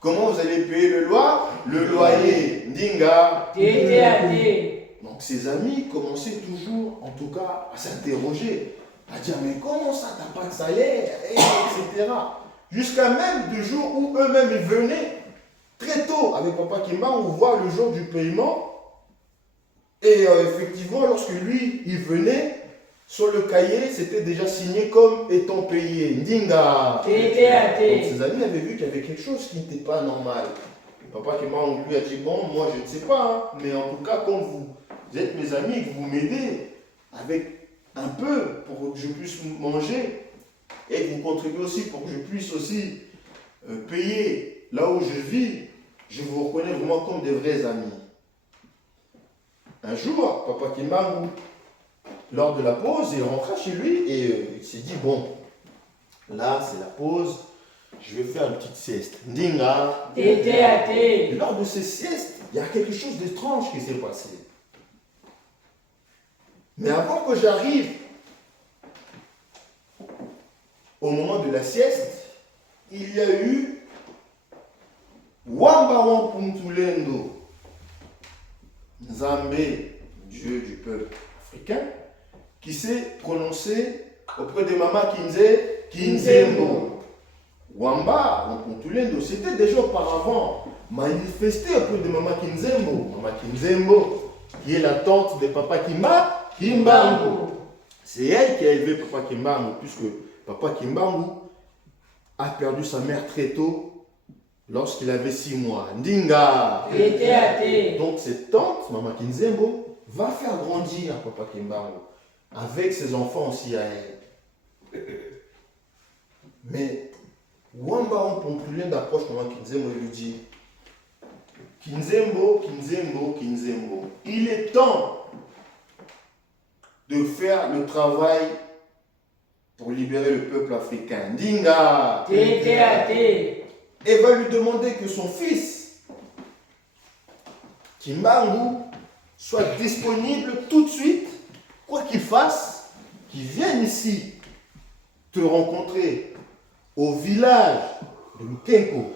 Comment vous allez payer le loyer? Ndinga. Donc ses amis commençaient toujours, en tout cas, à s'interroger, à dire mais comment ça, t'as pas de salaire, etc. Jusqu'à même du jour où eux-mêmes ils venaient très tôt avec Papa Kimbangu voir le jour du paiement. Et effectivement, lorsque lui, il venait, sur le cahier, c'était déjà signé comme étant payé. Ndinga. Donc ses amis avaient vu qu'il y avait quelque chose qui n'était pas normal. Et Papa Kimbangu lui a dit bon, moi je ne sais pas, hein, mais en tout cas, quand vous êtes mes amis, que vous m'aidez avec un peu pour que je puisse manger et que vous contribuez aussi pour que je puisse aussi payer là où je vis, je vous reconnais vraiment comme des vrais amis. Un jour, Papa Kimbangu, lors de la pause, il rentra chez lui et il s'est dit bon, là c'est la pause, je vais faire une petite sieste. Ndinga. Et lors de ces siestes, il y a quelque chose d'étrange qui s'est passé. Mais avant que j'arrive au moment de la sieste, il y a eu Wamba Wampuntulendo, Nzambé, Dieu du peuple africain, qui s'est prononcé auprès de Mama Kinzembo. Wamba Wampuntulendo, c'était déjà auparavant manifesté auprès de Mama Kinzembo. Mama Kinzembo, qui est la tante de Papa Kimbangu. C'est elle qui a élevé Papa Kimbangu, puisque Papa Kimbangu a perdu sa mère très tôt, lorsqu'il avait 6 mois. Ndinga. Donc cette tante, Mama Kinzembo, va faire grandir Papa Kimbangu, avec ses enfants aussi à elle. Mais Wamba Wampuntulendo d'approche Mama Kinzembo et lui dit Kinzembo, il est temps de faire le travail pour libérer le peuple africain. Ndinga. Et va lui demander que son fils, Kimbangu, soit disponible tout de suite, quoi qu'il fasse, qu'il vienne ici te rencontrer au village de Lukenko,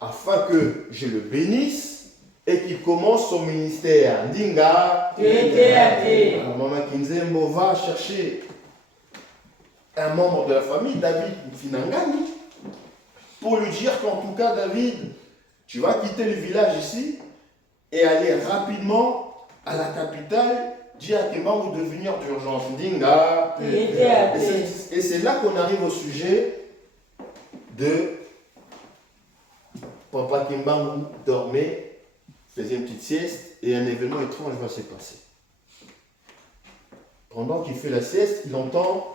afin que je le bénisse et qu'il commence son ministère. Ndinga. Alors Mama Kinzembo va chercher un membre de la famille, David Finangani, pour lui dire qu'en tout cas, David, tu vas quitter le village ici et aller rapidement à la capitale, dire à Kimbangu de venir d'urgence. Ndinga. Et c'est là qu'on arrive au sujet de Papa Kimbangu dormait, faisait une petite sieste et un événement étrange va se passer. Pendant qu'il fait la sieste, il entend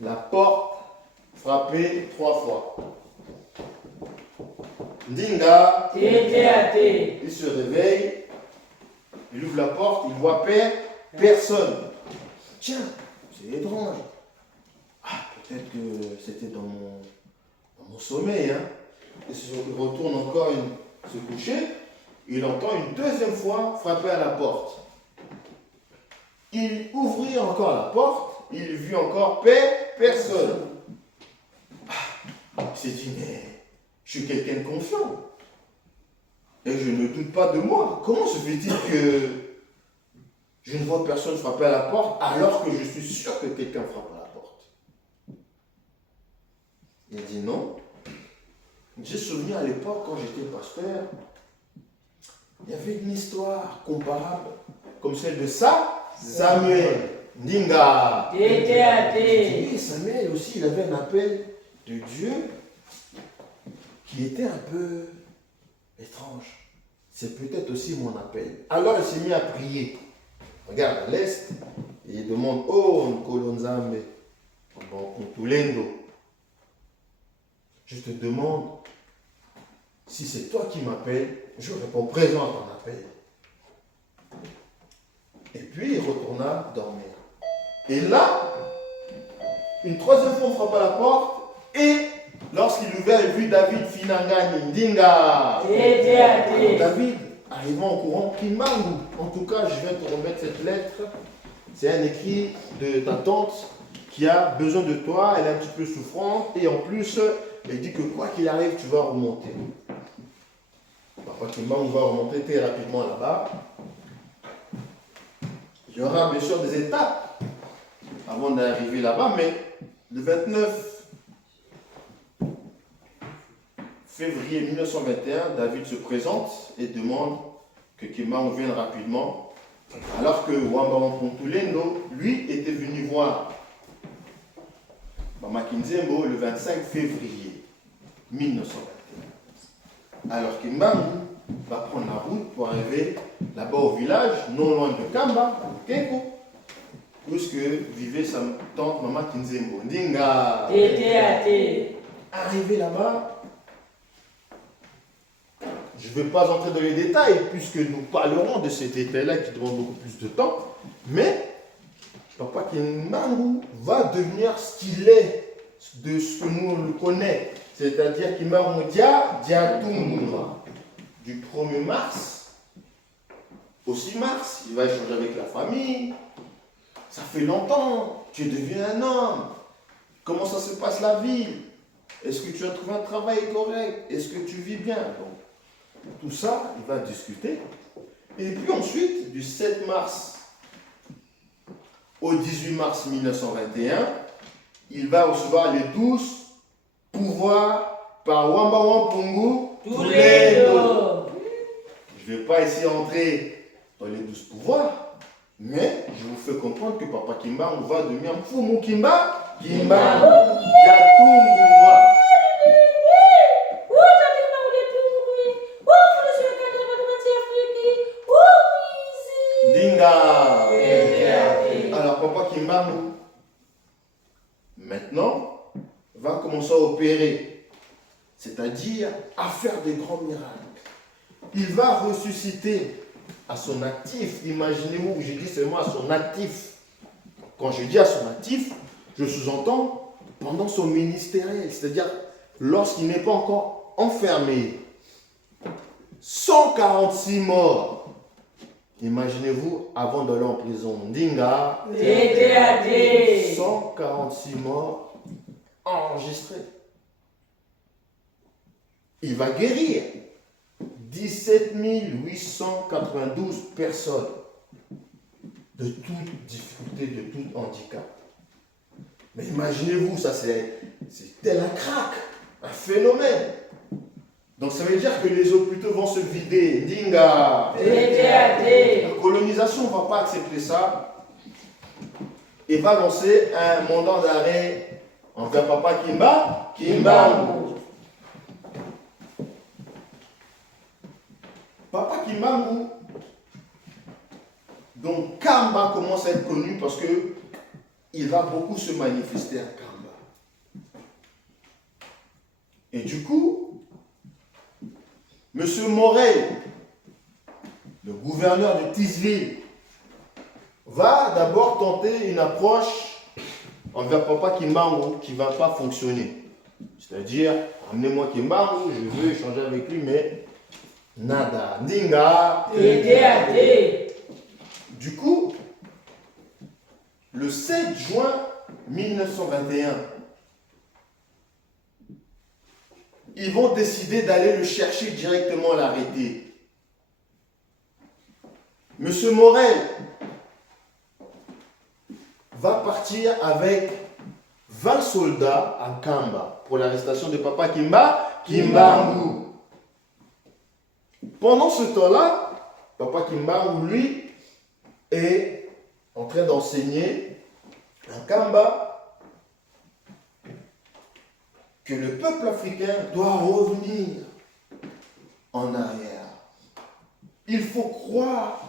la porte frapper 3 fois. Ndinga. Il se réveille, il ouvre la porte, il voit personne. Tiens, c'est étrange. Ah, peut-être que c'était dans mon sommeil. Hein. Il retourne encore se coucher, il entend une deuxième fois frapper à la porte. Il ouvrit encore la porte, il vit encore personne. Ah, il s'est dit, mais je suis quelqu'un de confiant. Et je ne doute pas de moi. Comment se fait-il que je ne vois personne frapper à la porte alors que je suis sûr que quelqu'un frappe à la porte? Il dit non. J'ai souvenir à l'époque, quand j'étais pasteur, il y avait une histoire comparable, comme celle de Samuel. Ndinga. Tété. Et Samuel aussi, il avait un appel de Dieu qui était un peu étrange. C'est peut-être aussi mon appel. Alors il s'est mis à prier. Regarde à l'est et il demande, oh, Nkolo Nzambe, Kontulendo. Je te demande, si c'est toi qui m'appelles, je réponds présent à ton appel. Et puis il retourna dormir. Et là, une troisième fois on frappe à la porte et lorsqu'il ouvert, il vit David Finangani, Ndinga. Tété. David, arrivant au courant, Kimangu. En tout cas, je viens te remettre cette lettre. C'est un écrit de ta tante qui a besoin de toi. Elle est un petit peu souffrante. Et en plus, elle dit que quoi qu'il arrive, tu vas remonter. Papa Kimangu va remonter très rapidement là-bas. Il y aura bien sûr des étapes avant d'arriver là-bas, mais le 29 février 1921, David se présente et demande que Kimangu vienne rapidement, alors que Wamba Kontulendo, lui, était venu voir Mama Kinzembo le 25 février 1921. Alors Kimangu va prendre la route pour arriver là-bas au village, non loin de Kamba, Keko, où ce que vivait sa tante Mama Kinzembo. Ndinga. Tété. Arrivé là-bas, je ne vais pas entrer dans les détails, puisque nous parlerons de ces détails-là qui demandent beaucoup plus de temps, mais Papa Kimangu va devenir ce qu'il est, de ce que nous le connaissons, c'est-à-dire Kimangu Diatunguma. Du 1er mars au 6 mars, il va échanger avec la famille. Ça fait longtemps, tu deviens un homme. Comment ça se passe la vie? Est-ce que tu as trouvé un travail correct? Est-ce que tu vis bien? Donc, tout ça, il va discuter. Et puis ensuite, du 7 mars au 18 mars 1921, il va recevoir les 12 pouvoirs par Wamba Wampungu Tulendo. Je ne vais pas essayer d'entrer dans les 12 pouvoirs, mais je vous fais comprendre que Papa Kimangu va devenir Mfumu Kimba, Yatunguma. Ndinga. Alors Papa Kimangu, maintenant, va commencer à opérer, c'est-à-dire à faire des grands miracles. Il va ressusciter à son actif. Imaginez-vous, je dis seulement à son actif. Quand je dis à son actif, je sous-entends pendant son ministériel, c'est-à-dire lorsqu'il n'est pas encore enfermé. 146 morts. Imaginez-vous avant d'aller en prison. Ndinga. 146 morts enregistrés. Il va guérir 17 892 personnes de toute difficulté, de tout handicap. Mais imaginez-vous, ça c'est tel un crack, un phénomène. Donc ça veut dire que les hôpitaux vont se vider. Ndinga. La colonisation ne va pas accepter ça et va lancer un mandat d'arrêt envers Papa Kimangu. Papa Kimangu, donc Kamba commence à être connu parce que il va beaucoup se manifester à Kamba. Et du coup, M. Morel, le gouverneur de Tisville, va d'abord tenter une approche envers Papa Kimangu qui ne va pas fonctionner. C'est-à-dire, amenez-moi Kimangu, je veux échanger avec lui, mais nada. Ndinga. Du coup, le 7 juin 1921, ils vont décider d'aller le chercher directement à l'arrêter. Monsieur Morel va partir avec 20 soldats à Kamba pour l'arrestation de Papa Kimangu. Pendant ce temps-là, Papa Kimangu, lui, est en train d'enseigner un Kamba que le peuple africain doit revenir en arrière. Il faut croire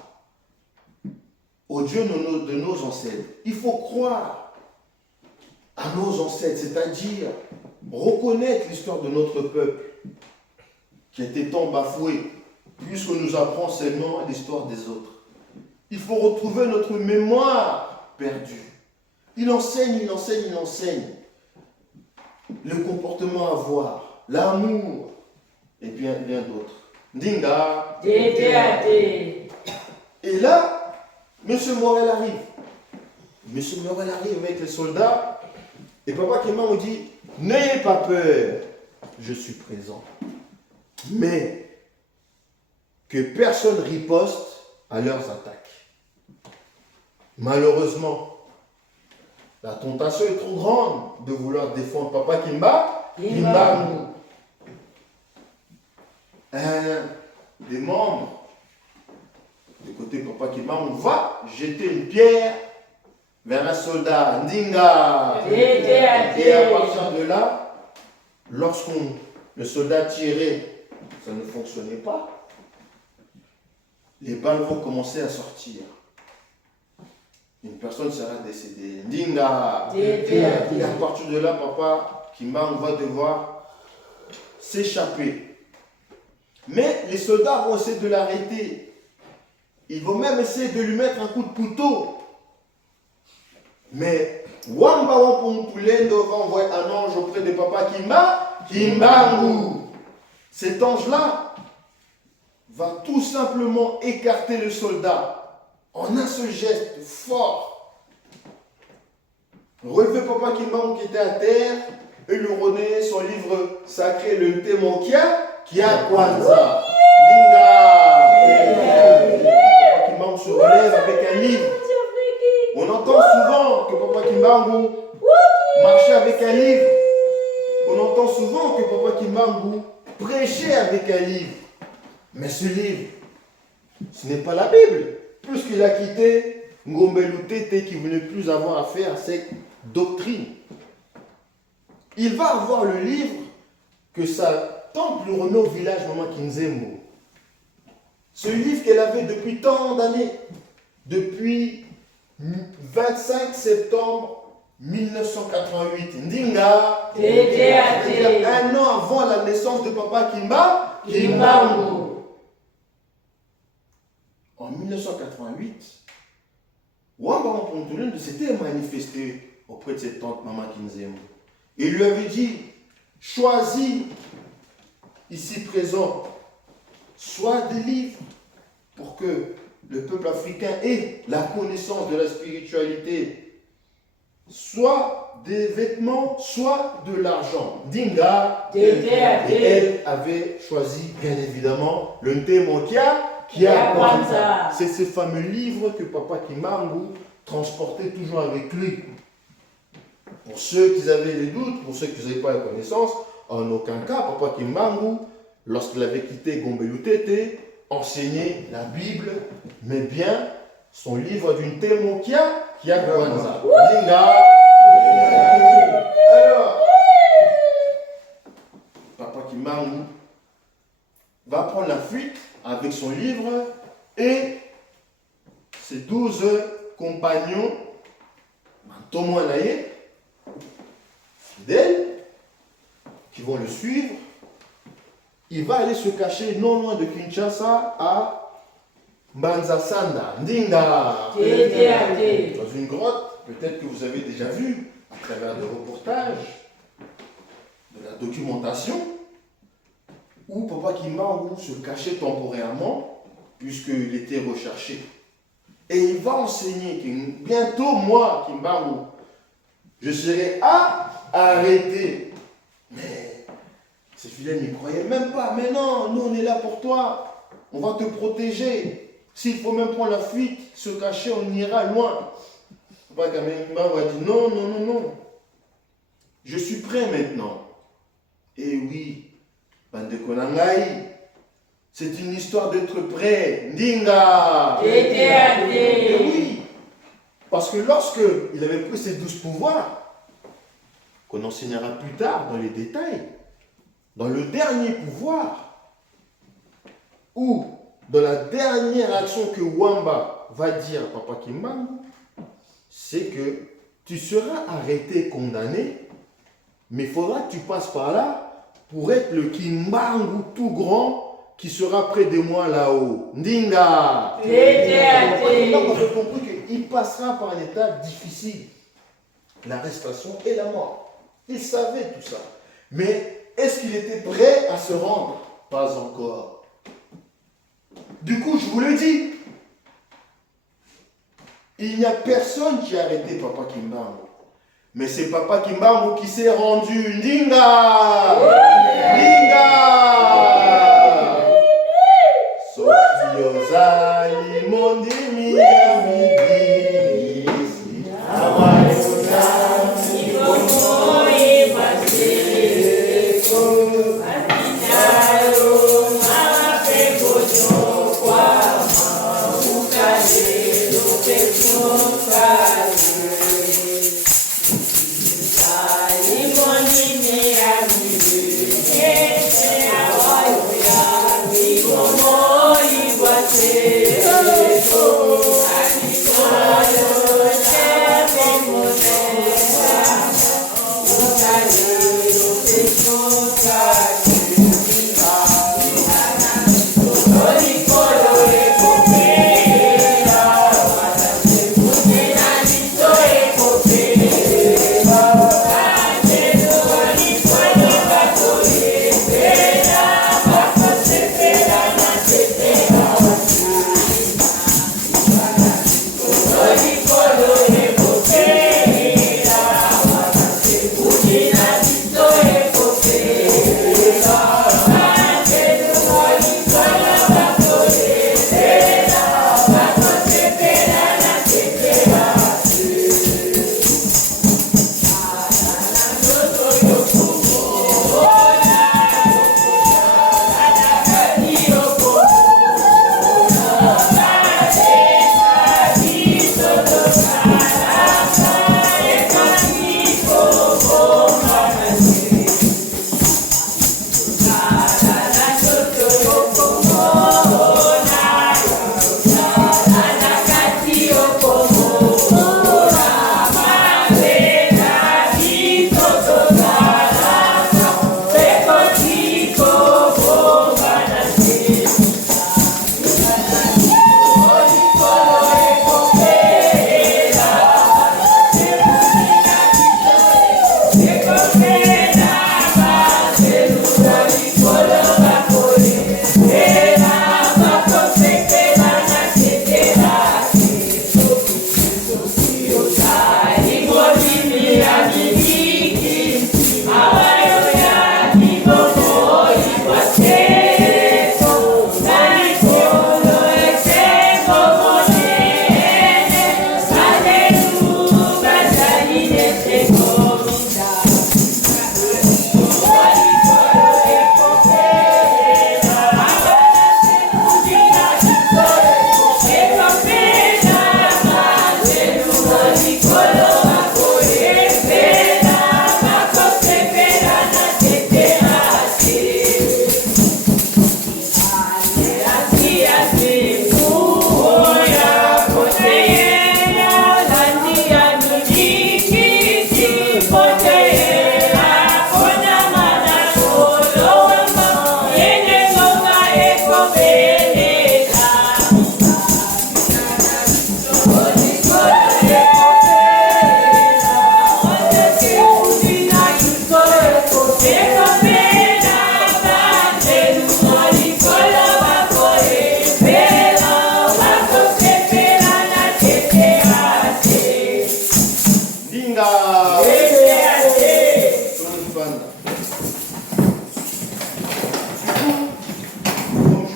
au Dieu de nos ancêtres. Il faut croire à nos ancêtres, c'est-à-dire reconnaître l'histoire de notre peuple qui a été tant bafoué, puisque nous apprenons seulement l'histoire des autres. Il faut retrouver notre mémoire perdue. Il enseigne le comportement à avoir, l'amour et bien d'autres. Ndinga. Tété. Et là, M. Morel arrive. M. Morel arrive avec les soldats. Et Papa Kimba nous dit, n'ayez pas peur, je suis présent. Mais que personne riposte à leurs attaques. Malheureusement, la tentation est trop grande de vouloir défendre Papa Kimba. Un des membres du côté Papa Kimba, on va jeter une pierre vers un soldat. Ndinga. Et à partir de là, le soldat tirait, ça ne fonctionnait pas. Les balles vont commencer à sortir. Une personne sera décédée. Ndinga. Et à partir de là, Papa Kimba, on va devoir s'échapper. Mais les soldats vont essayer de l'arrêter. Ils vont même essayer de lui mettre un coup de couteau. Mais Wamba Wampulendo va envoyer un ange auprès de Papa Kimbangu. Cet ange-là va tout simplement écarter le soldat en un seul geste fort. Relever Papa Kimbangu qui était à terre et lui redonner son livre sacré, le Temokia, qui a Kwanza. Papa Kimbangu se relève avec un livre. On entend souvent que Papa Kimbangu marchait avec un livre. On entend souvent que Papa Kimbangu prêchait avec un livre. Mais ce livre, ce n'est pas la Bible. Puisqu'il a quitté Ngombelu Tete qui ne voulait plus avoir affaire à cette doctrine. Il va avoir le livre que sa tante lui remet au village Maman Kinzembo. Ce livre qu'elle avait depuis tant d'années, depuis 25 septembre 1988. Ndinga. C'est-à-dire un an avant la naissance de Papa Kimbangu. En 1988, Wamba Wampulendo s'était manifesté auprès de cette tante Maman Kinzembo. Et lui avait dit, choisis ici présent, soit des livres pour que le peuple africain ait la connaissance de la spiritualité, soit des vêtements, soit de l'argent. Dinga. Et elle avait choisi, bien évidemment, le Ntemokia qui a Kwanza. C'est ce fameux livre que Papa Kimbangu transportait toujours avec lui. Pour ceux qui avaient des doutes, pour ceux qui n'avaient pas la connaissance, en aucun cas, Papa Kimbangu, lorsqu'il avait quitté Ngombelu Tete, enseignait la Bible, mais bien son livre d'une Temokia qui a Kwanza. Alors, Papa Kimbangu va prendre la fuite avec son livre et ses 12 compagnons, Mantomoanaye, fidèles, qui vont le suivre. Il va aller se cacher non loin de Kinshasa à Mbanza-Sanda, Ndinga, dans une grotte, peut-être que vous avez déjà vu à travers des reportages, de la documentation, où Papa Kimbangu se cachait temporairement puisqu'il était recherché. Et il va enseigner que bientôt, moi, Kimbangu, je serai arrêté. Mais ces fidèles n'y croyaient même pas. Mais non, nous on est là pour toi. On va te protéger. S'il faut même prendre la fuite, se cacher, on ira loin. Papa Kimbangu a dit non, non, non, non. Je suis prêt maintenant. Et oui, Bande Konangai, c'est une histoire d'être prêt. Ndinga. Et oui, Parce que lorsqu'il avait pris ces 12 pouvoirs, qu'on enseignera plus tard dans les détails, dans le dernier pouvoir, ou dans la dernière action que Wamba va dire à Papa Kimbangu, c'est que tu seras arrêté, condamné, mais il faudra que tu passes par là pour être le Kimbangu tout grand qui sera près de moi là-haut. Ndinga! Donc on a compris qu'il passera par un état difficile, l'arrestation et la mort. Il savait tout ça. Mais est-ce qu'il était prêt à se rendre? Pas encore. Du coup, je vous le dis, il n'y a personne qui a arrêté Papa Kimbangu. Mais c'est Papa Kimbangu qui s'est rendu. Ndinga! Ndinga! Soki ozali mondimi ya mibisi,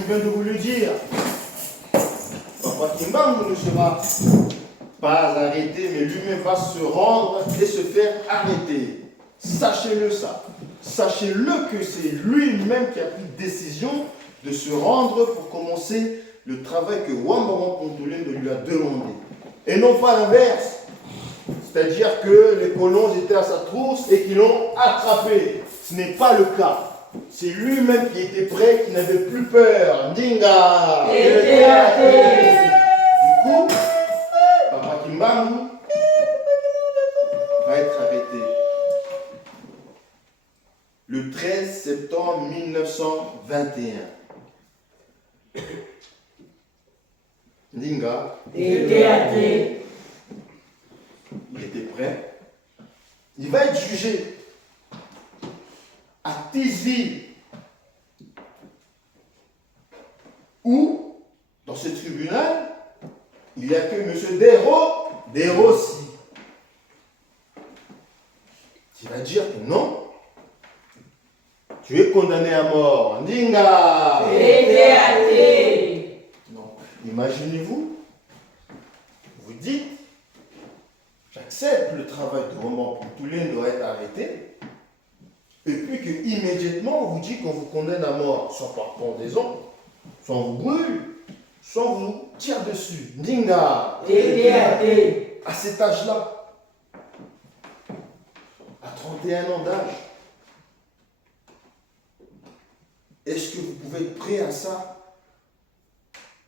viens de vous le dire. Papa Kimbangu ne sera pas arrêté, mais lui-même va se rendre et se faire arrêter. Sachez-le ça. Sachez-le que c'est lui-même qui a pris décision de se rendre pour commencer le travail que Wamba Wampondolendo lui a demandé. et non pas l'inverse. C'est-à-dire que les colons étaient à sa trousse et qu'ils l'ont attrapé. Ce n'est pas le cas. C'est lui-même qui était prêt, qui n'avait plus peur. Ndinga. Du coup, Papa Kimbangu va être arrêté. Le 13 septembre 1921. Ndinga, il était prêt. Il va être jugé à Tisville, où, dans ce tribunal, il n'y a que M. Derossi. Il va dire que non, tu es condamné à mort. Ndinga. Donc, imaginez-vous, vous dites, j'accepte le travail de Roman Pontoulen doit être arrêté, et puis que immédiatement on vous dit qu'on vous condamne à mort, soit par pendaison, soit on vous brûle, soit on vous tire dessus. Ndinga. À cet âge-là, à 31 ans d'âge, est-ce que vous pouvez être prêt à ça?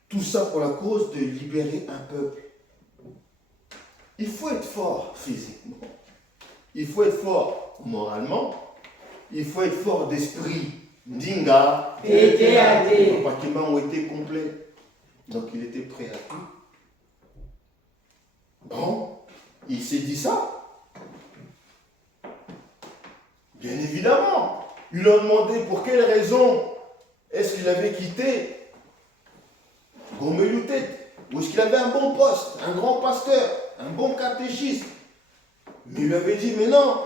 Tout ça pour la cause de libérer un peuple. Il faut être fort physiquement. Il faut être fort moralement. Il faut être fort d'esprit. Ndinga. Papa Kimbangu était complet. Donc il était prêt à tout. Bon, il s'est dit ça. Bien évidemment. Ils lui ont demandé pour quelle raison est-ce qu'il avait quitté Gomeloutet, ou est-ce qu'il avait un bon poste, un grand pasteur, un bon catéchiste. Mais il lui avait dit, mais non,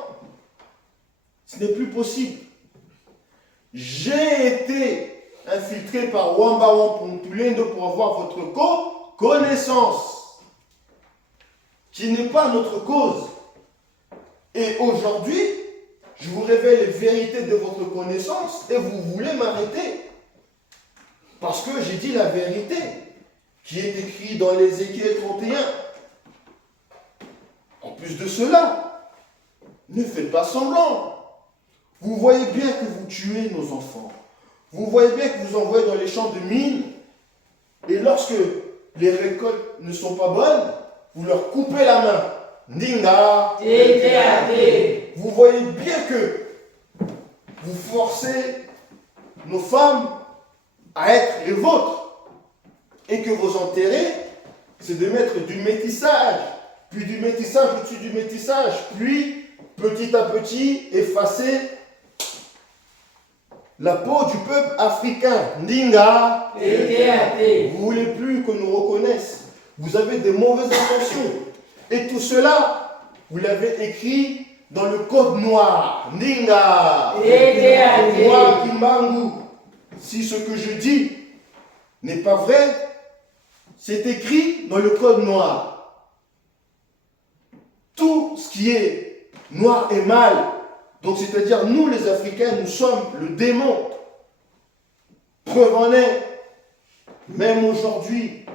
ce n'est plus possible. J'ai été infiltré par Wamba Wampountulendo pour avoir votre connaissance, qui n'est pas notre cause. Et aujourd'hui, je vous révèle les vérités de votre connaissance et vous voulez m'arrêter. Parce que j'ai dit la vérité qui est écrite dans l'Ézéchiel 31. En plus de cela, ne faites pas semblant. Vous voyez bien que vous tuez nos enfants. Vous voyez bien que vous envoyez dans les champs de mines. Et lorsque les récoltes ne sont pas bonnes, vous leur coupez la main. Ndinga. Vous voyez bien que vous forcez nos femmes à être les vôtres. Et que vos intérêts, c'est de mettre du métissage, puis du métissage au-dessus du métissage, puis petit à petit effacer la peau du peuple africain. Ndinga. Vous ne voulez plus qu'on nous reconnaisse. Vous avez de mauvaises intentions. Et tout cela, vous l'avez écrit dans le code noir. Ndinga. Moi, Kimbangu, si ce que je dis n'est pas vrai, c'est écrit dans le code noir. Tout ce qui est noir et mal, donc c'est-à-dire nous les Africains, nous sommes le démon. Preuve en est, même aujourd'hui,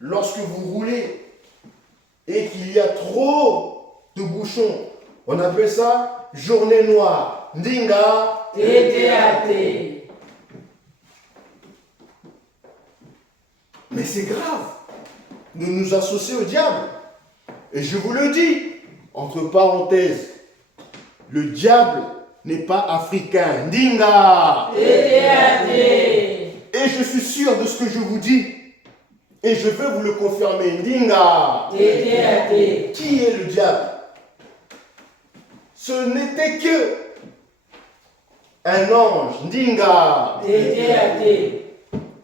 lorsque vous roulez et qu'il y a trop de bouchons, on appelle ça journée noire. Ndinga. Mais c'est grave de nous associer au diable. Et je vous le dis, entre parenthèses, le diable n'est pas africain. Ndinga. Et je suis sûr de ce que je vous dis. Et je veux vous le confirmer. Ndinga. Qui est le diable? Ce n'était que un ange. Ndinga.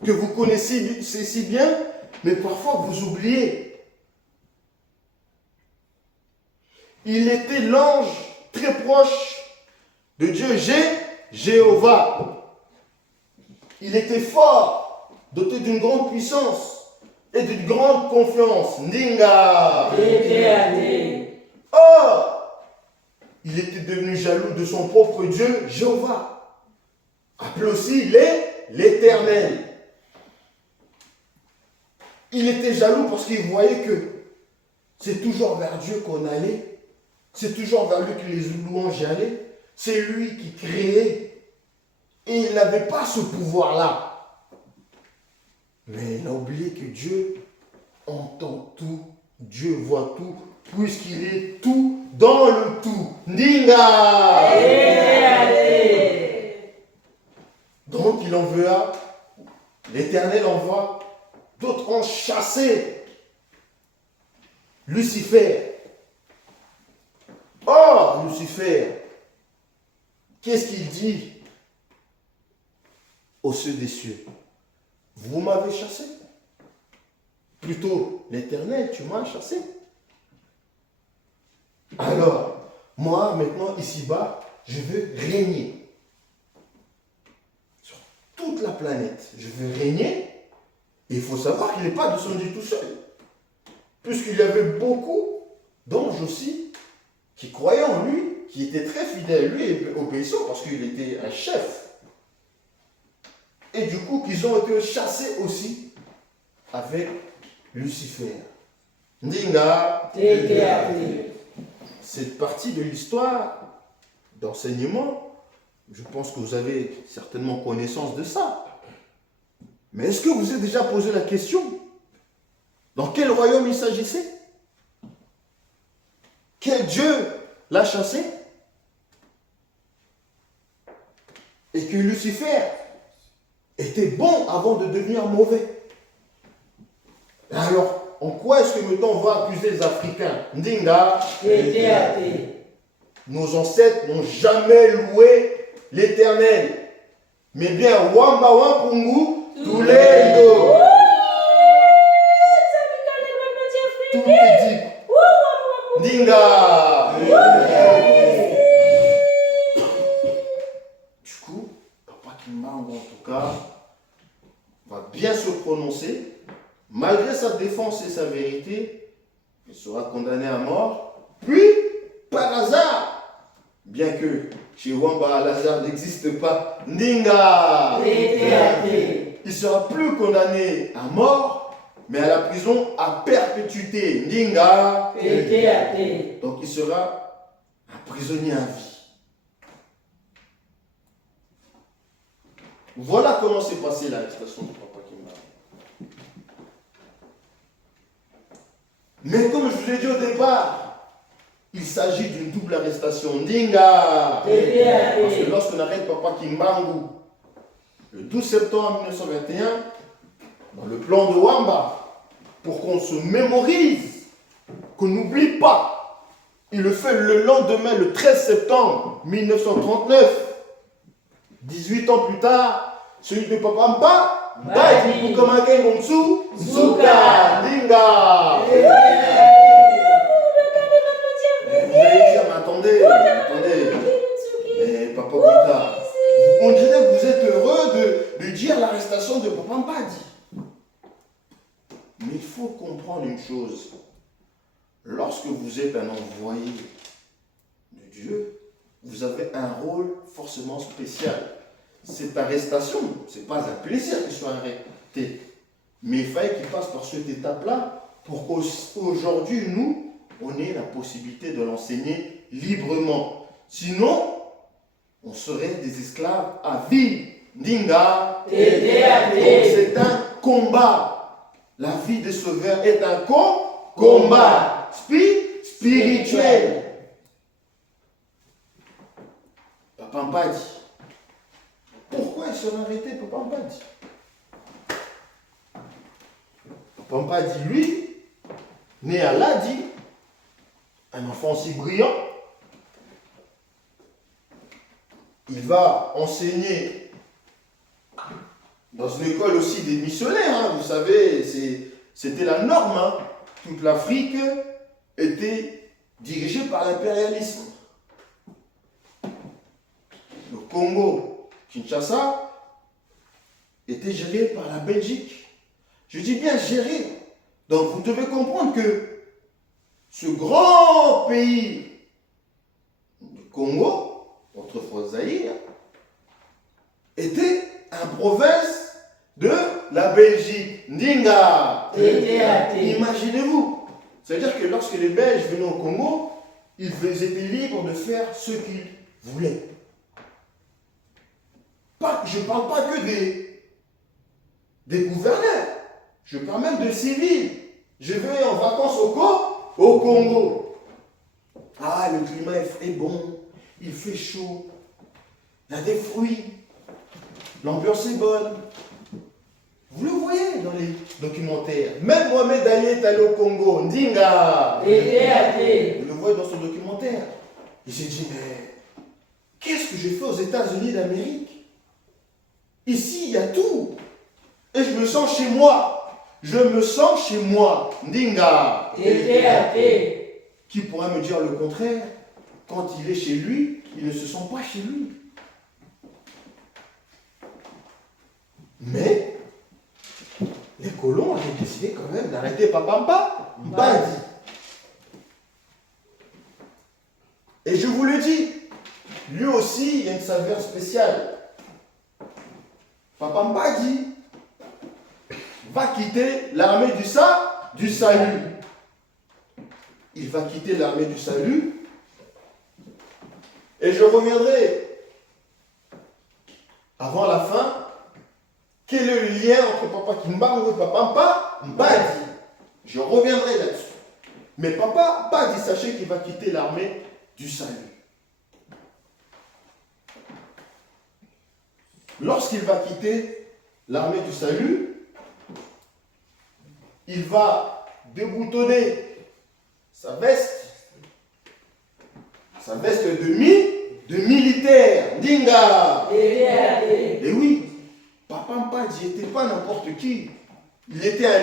Que vous connaissez si bien, mais parfois vous oubliez. Il était l'ange très proche de Dieu, Jéhovah. Il était fort, doté d'une grande puissance et d'une grande confiance. Ndinga. Or, il était devenu jaloux de son propre Dieu, Jéhovah. Appelé aussi l'Éternel. Il était jaloux parce qu'il voyait que C'est toujours vers Dieu qu'on allait. C'est toujours vers lui que les louanges allaient. C'est lui qui créait. Et il n'avait pas ce pouvoir-là. Mais il a oublié que Dieu entend tout. Dieu voit tout. Puisqu'il est tout dans le tout. Ndinga! Donc il envoya, l'Éternel envoie d'autres anges chasser Lucifer. Oh, Lucifer, qu'est-ce qu'il dit aux cieux des cieux? Vous m'avez chassé. Plutôt, l'Éternel, tu m'as chassé. Alors, moi, maintenant, ici-bas, je veux régner. Sur toute la planète, je veux régner. Et il faut savoir qu'il n'est pas descendu tout seul. Puisqu'il y avait beaucoup d'anges aussi qui croyaient en lui, qui étaient très fidèles à lui et obéissants parce qu'il était un chef. Et du coup, qu'ils ont été chassés aussi avec Lucifer. Ndinga. Cette partie de l'histoire d'enseignement, je pense que vous avez certainement connaissance de ça. Mais est-ce que vous vous êtes déjà posé la question? Dans quel royaume il s'agissait? Quel Dieu l'a chassé? Et que Lucifer était bon avant de devenir mauvais. Alors, en quoi est-ce que maintenant on va accuser les Africains? Ndinga. Nos ancêtres n'ont jamais loué l'Éternel. Mais bien, Wamba Wampungu, Tulendo. Tout petit. Ndinga. Du coup, Papa Kimbangu, en tout cas, va bien se prononcer. Malgré sa défense et sa vérité, il sera condamné à mort. Puis, par hasard, bien que chez Wamba, Lazare n'existe pas, Ndinga, il sera plus condamné à mort, mais à la prison à perpétuité. Ndinga, donc il sera un prisonnier à vie. Voilà comment s'est passée l'arrestation de Papa Kimba. Mais comme je vous l'ai dit au départ, il s'agit d'une double arrestation. Ndinga! Parce que lorsqu'on arrête Papa Kimbangu, le 12 septembre 1921, dans le plan de Wamba, pour qu'on se mémorise, qu'on n'oublie pas, il le fait le lendemain, le 13 septembre 1939. 18 ans plus tard, celui de Papa Mpa, Badi Bukamake Ngomsu, Zuka, Ndinga. Vous allez dire, mais attendez, mais Papa Bouta, on dirait que vous êtes heureux de dire l'arrestation de Papa Mbadi. Mais il faut comprendre une chose, lorsque vous êtes un envoyé de Dieu, vous avez un rôle forcément spécial. Cette arrestation, ce n'est pas un plaisir qu'il soit arrêté, mais il fallait qu'il passe par cette étape-là pour qu'aujourd'hui, nous, on ait la possibilité de l'enseigner librement. Sinon, on serait des esclaves à vie. Ndinga. Donc c'est un combat. La vie des sauveurs est un combat spirituel. Papa Mbadi. Pourquoi ils sont arrêtés, Papa Mbadi? Papa Mbadi, lui, né à Ladi, un enfant aussi brillant, il va enseigner dans une école aussi des missionnaires. Hein. Vous savez, c'était la norme. Hein. Toute l'Afrique était dirigée par l'impérialisme. Le Congo, Kinshasa, était géré par la Belgique. Je dis bien géré. Donc vous devez comprendre que ce grand pays du Congo, autrefois Zaïre, était une province de la Belgique. Ndinga. Imaginez-vous. C'est-à-dire que lorsque les Belges venaient au Congo, ils étaient libres de faire ce qu'ils voulaient. Je ne parle pas que des gouverneurs. Je parle même de civils. Je vais en vacances au Congo. Ah, le climat est bon. Il fait chaud. Il y a des fruits. L'ambiance est bonne. Vous le voyez dans les documentaires. Même Mohamed Ali est allé au Congo. Ndinga. Vous le voyez dans ce documentaire. Il s'est dit, mais qu'est-ce que j'ai fait aux États-Unis d'Amérique? Ici, il y a tout. Et je me sens chez moi. Je me sens chez moi. Ndinga. Qui pourrait me dire le contraire? Quand il est chez lui, il ne se sent pas chez lui. Mais les colons ont décidé quand même d'arrêter Papa Mbadi. Et je vous le dis, lui aussi, il a une saveur spéciale. Papa Mbadi va quitter l'armée du salut. Il va quitter l'armée du salut. Et je reviendrai avant la fin. Quel est le lien entre Papa Kimbangu et Papa Mbadi? Je reviendrai là-dessus. Mais Papa Mbadi, sachez qu'il va quitter l'armée du salut. Lorsqu'il va quitter l'armée du salut, il va déboutonner sa veste de militaire. Dinga. Et oui, Papa Mbadi n'était pas n'importe qui. Il était un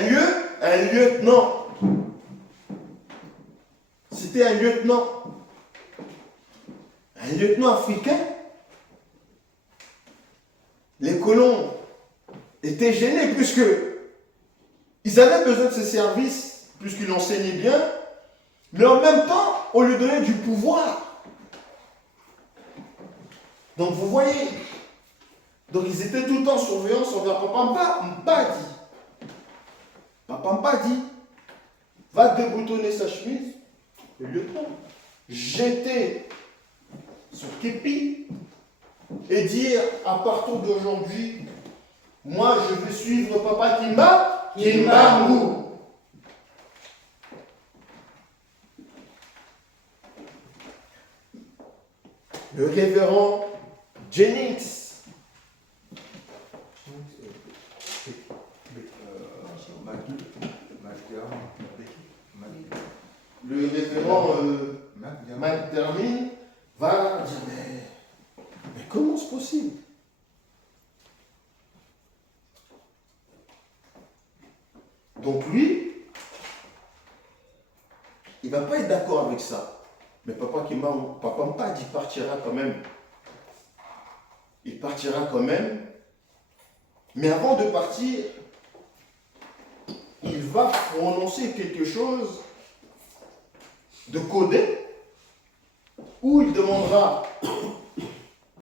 lieutenant. C'était un lieutenant. Un lieutenant africain. Les colons étaient gênés puisque ils avaient besoin de ses services, puisqu'il enseignait bien, mais en même temps, on lui donnait du pouvoir. Donc vous voyez, donc ils étaient tout le temps en surveillance envers Papa Mbadi. Papa Mbadi va déboutonner sa chemise, le lieutenant, jeter son képi et dire à partir d'aujourd'hui, moi je vais suivre Papa Kimbangu. Le révérend Jennings le révérend McDermott va dire mais comment c'est possible? Donc lui, il ne va pas être d'accord avec ça. Mais Papa Mbadi partira quand même. Il partira quand même. Mais avant de partir, il va prononcer quelque chose de codé où il demandera